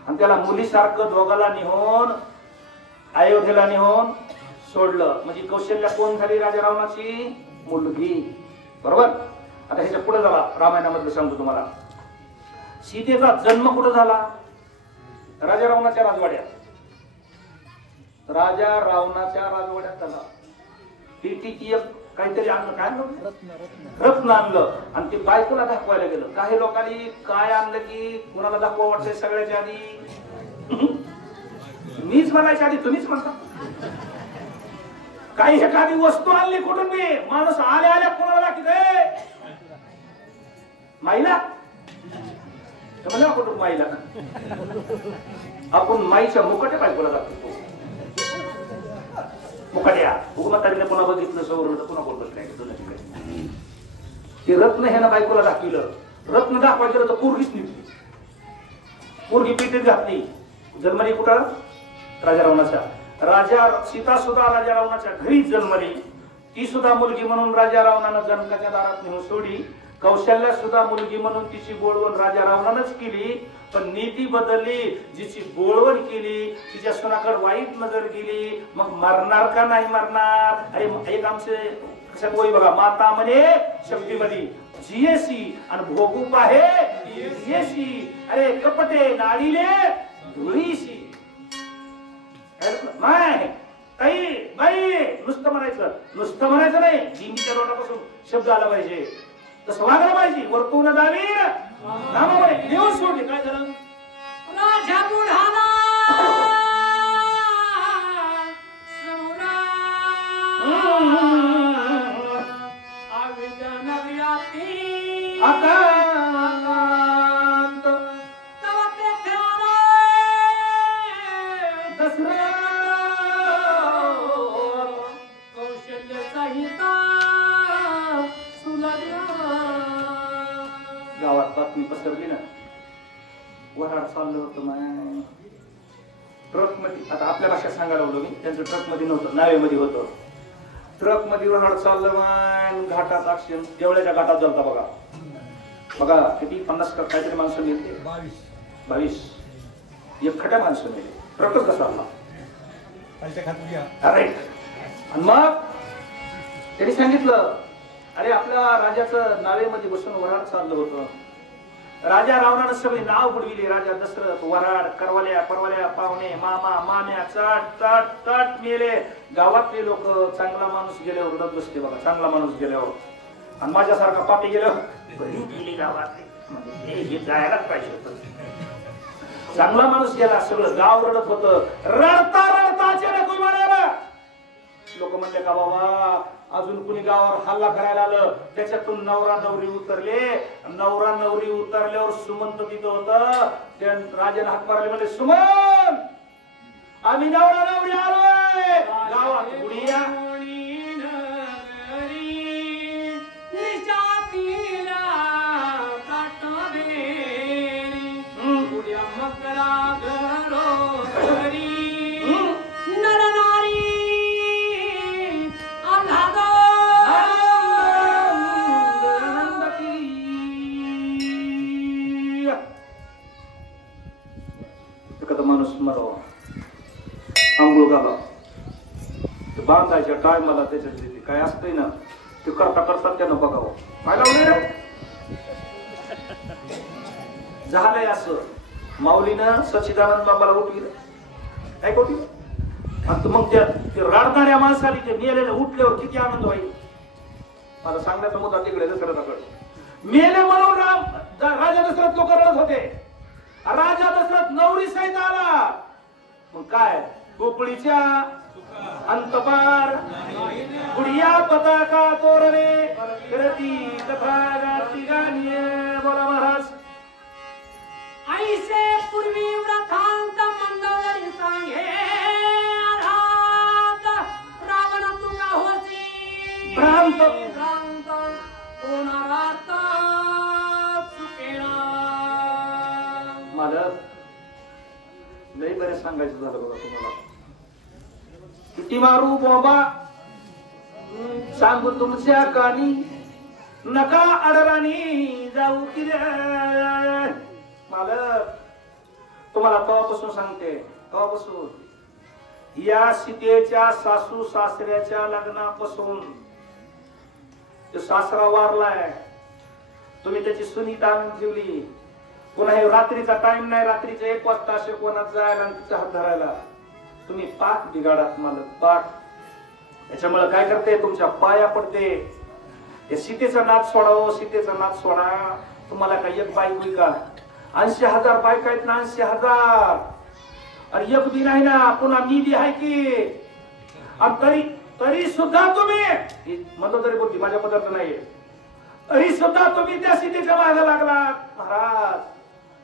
आणि त्याला मुलीसारखं दोघाला निघून अयोध्येला निघून सोडलं. म्हणजे कौशल्या कोण झाली? राजा रावणाची मुलगी. बरोबर. आता ह्याच्या पुढे झाला रामायणामधलं सांगतो तुम्हाला. सीतेचा जन्म कुठं झाला? राजा रावणाच्या राजवाड्यात. राजा रावणाच्या राजवाड्यात झाला. टीटी काहीतरी आणलं. काय रत्न आणलं आणि ते बायकोला दाखवायला गेलं. काही लोकांनी काय आणलं की कुणाला दाखवा वाटतंय सगळ्याच्या आधी मीच म्हणायच्या आधी तुम्हीच म्हणता. काही एखादी वस्तू आणली कुठून मी माणूस आल्या आल्या कुणाला दाखवते माईला म्हणा कुठून माईला. आपण माईच्या मुकाट्या बायकोला दाखवतो. मुकाट्या हुकमतारीने पुन्हा बघितलं सौर पुन्हा बोलत नाही. ते रत्न ह्यानं बायकोला दाखविलं. रत्न दाखवायचं तर पोरगीच निघली. पोरगी पेटीत घातली. जन्मली कुठं? राजा रावणाच्या. राजा सीता सुद्धा राजा रावणाच्या घरीच जन्मली. ती सुद्धा मुलगी म्हणून राजा रावणानं जनकाच्या दारात नेऊन सोडली. कौशल्या सुद्धा मुलगी म्हणून तिची बोलवण राजा रावणानंच केली. पण नीती बदलली. जिची बोलवण केली तिच्या सुनाकडे वाईट नजर गेली. मग मरणार का नाही मरणार? अरे एक आमचे कशात वय बघा. माता म्हणे शक्तीमध्ये जियेसी आणि भोगू पाहे जियेसी. अरे कपटे नाडीले धुळीशी. माय ताई बाई नुसतं म्हणायचं नाही. जिंकीच्या रोडापासून शब्द आला पाहिजे. तसं वागलं पाहिजे. वरतून दावी नामामुळे देऊन सोडले. काय झालं? राजा बुढाला आविजन व्यापी आकांत तव तेथे आला दशरथ कौशल्य सहिता सुलभ्य. गावात बातमी पसरली ना. वराड चाललं होतं माय ट्रक मध्ये. आता आपल्या भाषेत सांगायला लागलो मी. त्यांचं ट्रक मध्ये नव्हतं नावेमध्ये होतं. ट्रक मध्ये वराड चाललं माय. घाटात ऍक्सिडेंट. देवळ्याच्या घाटात झालता बघा. बघा किती 50 काहीतरी माणसं मिळते. 22 एकखट्या माणसं मिळते. ट्रकच कसा आला. अरे आणि मग त्यांनी सांगितलं अरे आपल्या राजाचं नावेमध्ये बसून वराड चाललं होतं. राजा रावणानं सगळे नाव बुडविले. राजा दशरथ वराड करवाल्या परवाल्या पाहुणे मामा माम्या चट चट चट मेले. गावातले लोक चांगला माणूस गेल्यावर रडत बसते बघा. चांगला माणूस गेल्यावर. आणि माझ्यासारखा पापी गेल्यावर गेली हे जायलाच पाहिजे होतं. चांगला माणूस गेला सगळं गाव रडत होतं. रडता रडता अचानक म्हणाला लोक म्हणले का बाबा अजून कुणी गावावर हल्ला करायला आलं. त्याच्यातून नवरा नवरी उतरले. नवरा नवरी उतरल्यावर सुमंत तिथं होतं. त्या राजाने हात मारले म्हणजे सुमन आम्ही नवरा नवरी आलोय गावात उडीया. माणूस मरावा, आंघोळ घाला, बांधायच्या टायमाला त्याच्यात काय असतंय ना ते करता करता त्यानं बघावं. काय लावलंय रे? झालंय असं. माऊलीनं सच्चिदानंद बाबाला उठविलं, काय उठविलं? आणि मग त्या रडणाऱ्या माणसाने ते मेलेलं उठल्यावर किती आनंद होईल. मला सांगण्याचा मुद्दा तिकडे दशरथाकडे. मेले म्हणून राजा दशरथ लोक रडत होते. राजा दशरथ नवरी सहित आला. मग काय गोपळीच्या अंतपार गुडिया पताका तोरणे करती कथा गाती गाणी. बोला महाराज. ऐसे पूर्वी व्रतांत मंदवरी सांगे आधात रावण तुका होसी भ्रांत भ्रांत होणारात चुकेना. मालक लई बरे सांगायचं झालं बघा तुम्हाला. किती मारू बोंबा सांगू तुमच्या कानी, नका अडराणी जाऊ किरे. मालक तुम्हाला तेव्हापासून सांगते, तेव्हापासून या सीतेच्या सासू सासऱ्याच्या लग्नापासून तो सासरा वारलाय, तुम्ही त्याची सुनीता आणून ठेवली. पुन्हा हे रात्रीचा टाइम नाही, रात्रीचा 1 वाजता असे कोणात जायला आणि तिचा हात धरायला. तुम्ही पाक बिघाडात मालक, पाक. याच्यामुळे काय करते, तुमच्या पाया पडते. या सीतेचा नाद सोडावं, सीतेचा नाद सोडा. तुम्हाला काही एक बायको का? 80,000 बायका आहेत ना, 80,000. अरे एक बी नाही ना, पुन्हा मी बी आहे की. आणि तरी सुद्धा तुम्ही म्हणतो तरी बोलती माझ्या पदार्थ नाहीये, तरी सुद्धा तुम्ही त्या सीतेच्या मागे लागलात. महाराज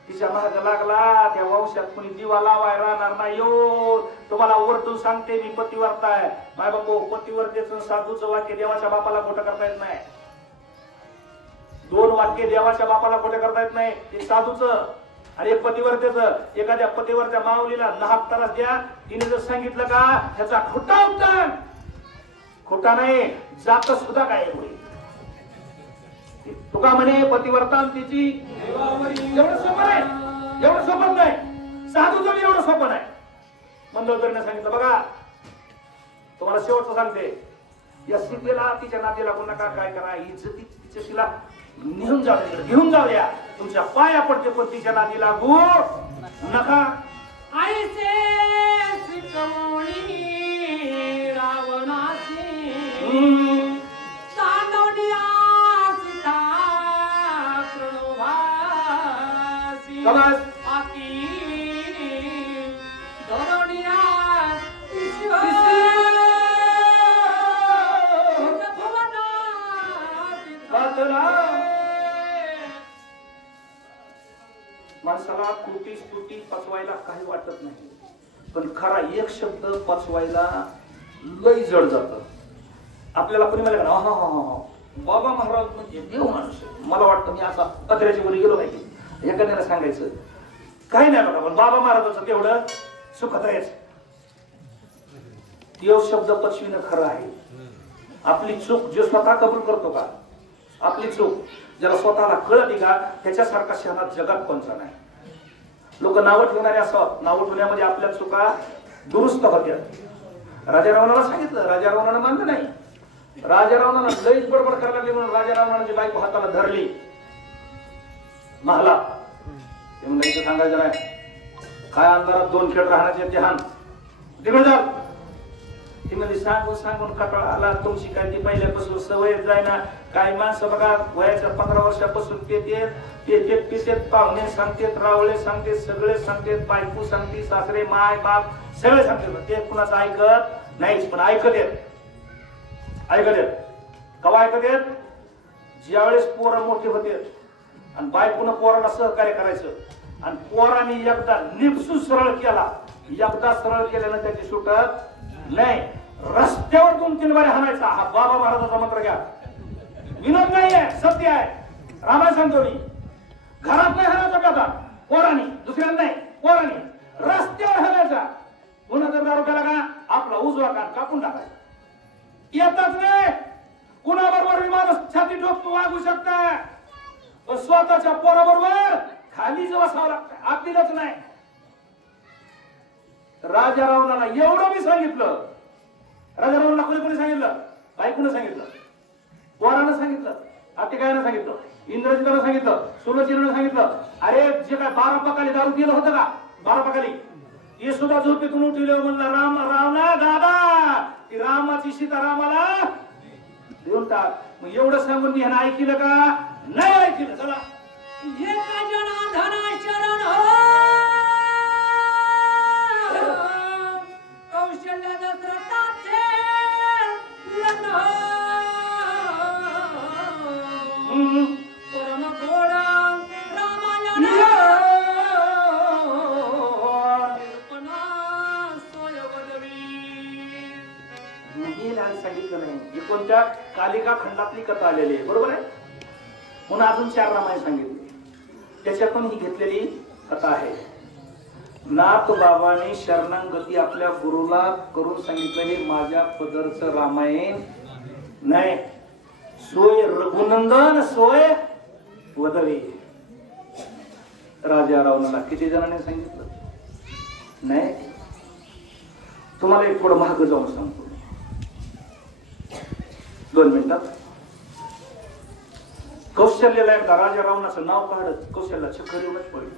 तिच्या मागे लागला, त्या वंशात कोणी दिवा लावाय राहणार नाही. यो तुम्हाला ओरडून सांगते मी, पतिव्रता आहे. माय बापू, पतिव्रतेचं साधूचं वाक्य देवाच्या बापाला खोटं करता येत नाही. 2 वाक्य देवाच्या बापाला खोटं करता येत नाही. एक साधूचं आणि एक पतिव्रतेचं. एखाद्या पतिव्रत्या माऊलीला 9 त्रास द्या, तिने जर सांगितलं का ह्याचा खोटा उत्तर, खोटा नाही जात सुद्धा काय होईल. तुका म्हणे पतिव्रता तिची एवढं सोपं नाही, एवढं सोपं नाही. साधूचं मी एवढं सोपं नाही. मंदोदरीने सांगितलं बघा तुम्हाला शेवटचं सांगते, या सीतेला तिच्या नातीला कोण नका काय करा, इज्जती तिच्या तिला घेऊन जाऊ, घेऊन जाऊया. तुमच्या पाया पडते, पण तिच्या नादी लागू नका. ऐसे शिकवणी रावणाची तांडवनिया सीता प्रणोभासी आती धरणिया माणसाला कृती स्तुती पचवायला काही वाटत नाही, पण खरा एक शब्द पचवायला लई जड जात. आपल्याला कोणी मला बाबा महाराज म्हणजे देव माणूस. मला वाटतं मी असा पत्र्याच्या वर गेलो नाही, एखाद्याला सांगायचं काही नाही बघा, पण बाबा महाराजांचं तेवढं सुखत राहायचं. देव शब्द पचविणं खरं आहे. आपली चूक जे स्वतः कबूल करतो का, आपली चूक ज्याला स्वतःला कळते का, त्याच्यासारखा शहरात जगात कोणचा नाही. लोक नावं ठेवणारे असतात, नावं ठेवण्यामध्ये आपल्या चुका दुरुस्त होत्या. राजा रावणाला सांगितलं, राजा रावणानं मानलं नाही. राजा रावणाला लईच बडबड करायला लागली म्हणून राजा रावणाची बायको हाताला धरली महाला. ते म्हणलं इथं सांगायचं नाही, काय अंधारात 2 खेळ राहण्याचे ध्यान तिकडे जा. ती म्हणजे सांगून सांगून कटाळा आला. तुमची काय ती पहिल्यापासून सवय जाय ना. काही माणसं बघा वयाच्या 15 वर्षापासून पितेत, पाहुणे सांगतेत, रावळे सांगते, सगळे सांगतेत, बायको सांगते, सासरे माय बाप सगळे सांगते. ते कुणाचं ऐकत नाहीच, पण ऐकत येत. कवा ऐकत येत? ज्यावेळेस पोरं मोठे होते आणि बायकोनं पोराला सहकार्य करायचं आणि पोरांनी एकदा निपसून सरळ केला, एकदा सरळ केल्यानं त्याची सुटत नाही. रस्त्यावर 2-3 बारे हाणायचा. हा बाबा महाराजाचा मंत्र घ्या. विनोद नाहीये, सत्य आहे. रामायण सांगतो मी. घरात नाही हाणायचा कथा, पोरांनी, दुसऱ्यांना नाही, पोरांनी रस्त्यावर हाणायचा. पुन्हा जर दारू केला का आपला उजवा कान कापून टाकायचा. येतच नाही. कुणाबरोबर माणूस छाती ठोकतो वागू शकता, पण स्वतःच्या पोराबरोबर खाली बसावं लागतं. आपलीच नाही. राजा रावणाला एवढं मी सांगितलं. राजा रावणाला कोणी सांगितलं? बायकोनं सांगितलं, पोरानं सांगितलं, आतिकायानं सांगितलं, इंद्रजितानं सांगितलं, सुलोचनानं सांगितलं. अरे जे काय 12 पाकाली दारू पिलं होतं का, 12 पाकाली हे सुद्धा झोपेतून उठले. म्हणलं रावणा दादा, ती रामाची सीता रामाला देऊन टाक. मग एवढं सांगून मी ह्यानं ऐकलं का? नाही ऐकलं. चला एका जनार्दना शरण हो, कौशल्य दशरथाचे लग्न हो. परम गोड रामायण निरूपणा सोय वदवी. मी नाही सांगितलं नाही. ही कोणत्या कालिका खंडातली कथा आलेली आहे, बरोबर आहे. म्हणून अजून 4 रामायण सांगितले, त्याच्यातून ही घेतलेली कथा आहे. नाथ बाबांनी शरणागती आपल्या गुरुला करून सांगितलं, हे माझ्या पदरचं रामायण नाही, सोय रघुनंदन सोय वदवी. राजा रावणाला किती जणांनी सांगितलं? नाही. तुम्हाला एक थोडं महाग जाऊन सांगतो, 2 मिनिटात. कौशल्याला एकदा राजा रावणाचं नाव काढत कौशल्याला चक्कर येऊनच पडली.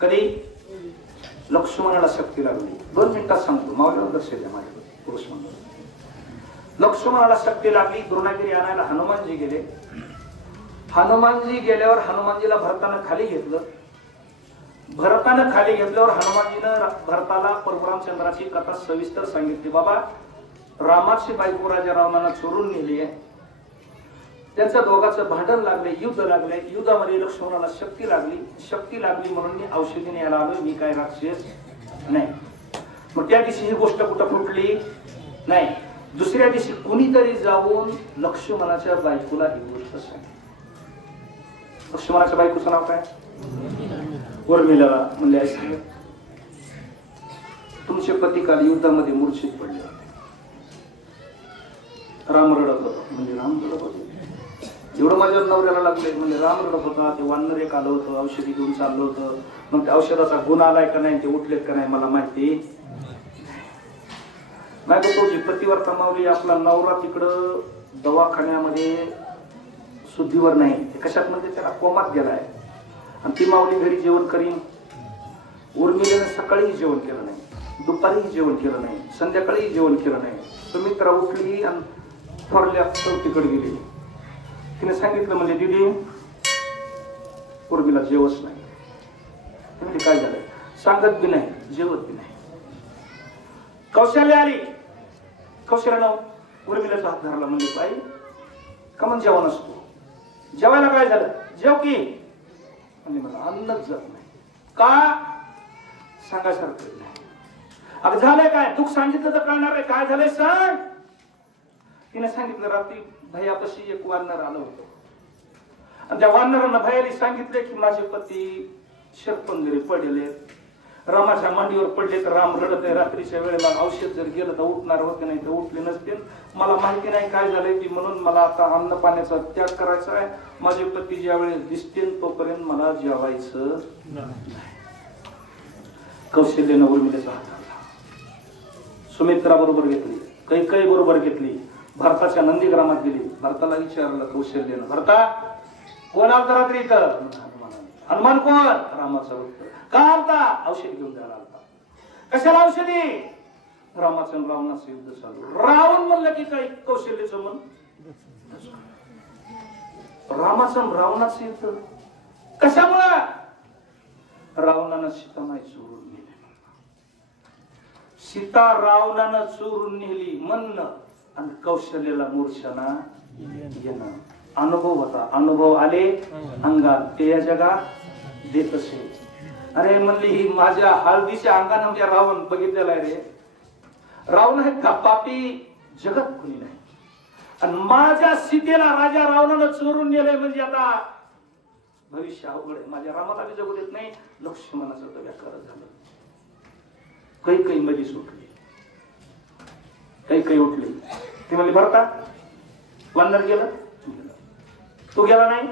कधी? लक्ष्मणाला शक्ती लागली. 2 मिनिटात सांगतो, मावल्यावर लक्ष द्या माझ्या पुरुष म्हणून. लक्ष्मणाला शक्ती लागली. द्रोणागिरी आणायला हनुमानजी गेले. हनुमानजी गेल्यावर हनुमानजीला भरतानं खाली घेतलं. भरतानं खाली घेतल्यावर हनुमानजीनं भरताला परशुरामचंद्राची कथा सविस्तर सांगितली. बाबा, रामाची बायको राजा रावणानं चोरून नेली आहे, त्यांचं दोघांचं भांडण लागले, युद्ध लागले. युद्धामध्ये लक्ष्मणाला शक्ती लागली. शक्ती लागली म्हणून मी औषधी न्यायला आलोय, मी काय राक्षस नाही. मग त्या दिवशी ही गोष्ट कुठं फुटली नाही. दुसऱ्या दिवशी कुणीतरी जाऊन लक्ष्मणाच्या बायकोला ही गोष्ट सांगितली. लक्ष्मणाच्या बायकोचं नाव काय? उर्मिला. म्हणले, ऐक, तुमचे पती काल युद्धामध्ये मूर्छित पडले होते. राम रडत होता. म्हणजे राम रडत होते, एवढं माझ्या नवऱ्याला लागले. म्हणजे राम रडत होता. ते वानर एक आलं होतं, औषधी घेऊन चाललं होतं. मग त्या औषधाचा गुण आलाय का नाही, ते उठलेत का नाही मला माहिती नाही. तो जी पतिवर्ता मावली, आपला नवरा तिकडं दवाखान्यामध्ये शुद्धीवर नाही, ते कशात म्हणजे त्याला कोमात गेलाय. आणि ती माऊली घरी जेवण करीन. उर्मिलेनं सकाळीही जेवण केलं नाही, दुपारीही जेवण केलं नाही, संध्याकाळीही जेवण केलं नाही. सुमित्रा उठली आणि थोरल्या चौकीकडे गेली. तिने सांगितलं, म्हणजे दीदी उर्मिला जेवच नाही. म्हणजे काय झालंय? सांगत बी नाही, जेवत बी नाही. कौशल्य आली. कौशल्यानं उर्मिलाचा हात धरला. म्हणजे बाई, का म्हणून जेवण असतो? जेवायला काय झालं? जेव की. म्हणजे मला अन्नच जात नाही. का? सांगायसारखं नाही. अगं झालंय काय? दुःख सांगितलं तर कळणार आहे. काय झालंय सांग. तिने सांगितलं, रात्री भयापाशी एक वानर आलं होतं. आणि त्या वानरानं भयाला सांगितलं की माझे पती शरपंजरी पडले, रामाच्या मांडीवर पडले, तर राम रडत आहे. रात्रीच्या वेळेला औषध जर गेलं तर उठणार होते, नाही तर उठले नसते. मला माहिती नाही काय झालंय ती, म्हणून मला आता अन्न पाण्याचा त्याग करायचा आहे. माझे पती ज्या वेळेस दिसतील तोपर्यंत मला जेवायचं नाही. कौशल्यानं उर्मिलेचा हात धरला. सुमित्रा बरोबर घेतली, कैकेयी बरोबर घेतली, भरताच्या नंदीग्रामात गेली. भरताला विचारलं कौशल्यानं, भरता कोण आलता रात्री इथं? हनुमान. कोण? रामाचा भक्त. का आलता? औषध घेऊन द्यायला आलता. कशाला औषधी? रामाचं रावणाचं युद्ध चालू. रावण म्हणलं की काय कौशल्याचं मन? रामाचं रावणाचं युद्ध कशामुळं? रावणानं सीता नाही चोरून नेली. सीता रावणानं चोरून नेली म्हणणं आणि कौशल्याला मूर्छना येणं. अनुभव होता. अनुभव आले अंगात, ते या जगात देत असे. अरे म्हणली, ही माझ्या हळदीच्या अंगानं म्हणजे रावण बघितलेला आहे रे. रावण हे पापी जगत कुणी नाही. आणि माझ्या सीतेला राजा रावणानं चोरून नेलंय म्हणजे आता भविष्य अवघड आहे. माझ्या रामाला बी जगू देत नाही. लक्ष्मणाचं तर व्याकार झालं. कैकेयी मध्ये सुटली. कैकेयी उठली. ती म्हणली, भरता वानर गेलं, तू गेला नाही,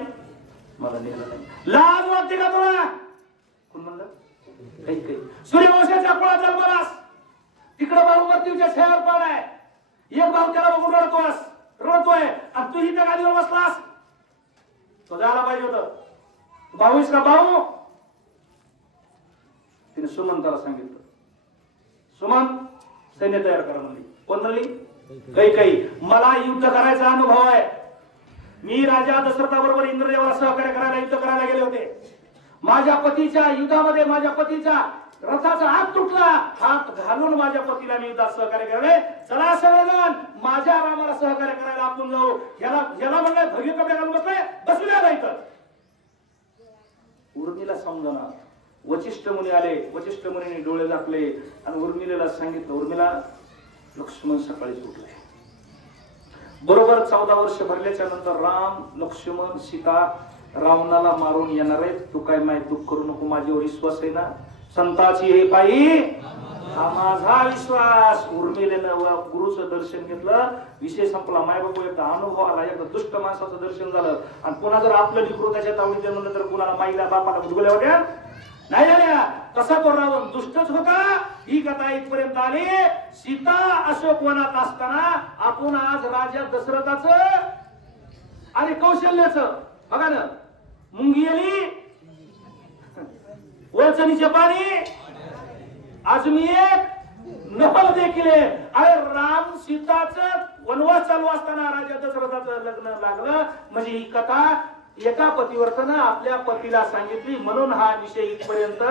मला नेलं नाही. लाज वाटते का तुला? कोण म्हणलं? कैकई सूर्यवंशाच्या कुळात जन्मलास, तिकडे बालमृत्यूच्या छायावर पाड आहे, एक भाव त्याला बघून रडतोय आणि तू इथं गाडीवर बसलास. तो जायला पाहिजे होतं. भाऊस का भाऊ. तिने सुमंताला सांगितलं, सुमंत सैन्य तयार करा म्हणली. कोण म्हणली? कैकई. मला युद्ध करायचा अनुभव आहे. मी राजा दशरथाबरोबर इंद्रदेवाला सहकार्य करायला युद्ध करायला गेले होते. माझ्या पतीच्या युद्धामध्ये माझ्या पतीच्या रथाचा हात तुटला. हात घालून माझ्या पतीला मी युद्धात सहकार्य केले. चला सगळेजण माझ्या रामाला सहकार्य करायला आपण जाऊ. ह्याला म्हणलं भगवे कपडे घालून बसलाय, बसूया नाही तर. उर्मिला समजणार. वचिष्ठ मुनी आले. वचिष्ठ मुनीने डोळे झाकले आणि उर्मिलेला सांगितलं, उर्मिला लक्ष्मण सकाळीच उठले. बरोबर 14 वर्ष भरल्याच्या नंतर राम, लक्ष्मण, सीता रावणाला मारून येणार आहेत. तू काय माहित दुःख करू नको, माझ्यावर विश्वास आहे ना. संताची हे पायी हा माझा विश्वास. उर्मिलेनं गुरुचं दर्शन घेतलं, विषय संपला. माय बाबू एकदा अनुभव आला, एकदा दुष्ट माणसाचं दर्शन झालं. आणि पुन्हा जर आपलं लेकरू त्याच्या तावडीत म्हणलं तर कुणाला माईला बापाला गुदगुल्या होत्या नाही झाल्या. कसा तो रावण दुष्टच होता. ही कथा इथपर्यंत आली. सीता अशोक वनात असताना आपण आज राजा दशरथाचं आणि कौशल्याचं बघा ना, मुंगी आली, वचनीचे पाणी, अजून एक नफल देखील. अरे राम सीताचं वनवास चालू असताना राजा दशरथाचं लग्न लागलं. म्हणजे ही कथा एका पतिव्रतानं आपल्या पतीला सांगितली, म्हणून हा विषय इथपर्यंत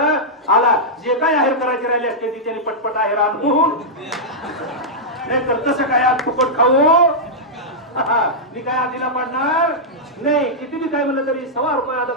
आला. जे काय आहेर करायचे राहिले असते ती त्यांनी पटपट आहेर आणून, नाही तर कसं काय आज फुकट खाऊ. मी काय आधीला पडणार नाही. किती बी काय म्हणलं तरी ₹1.25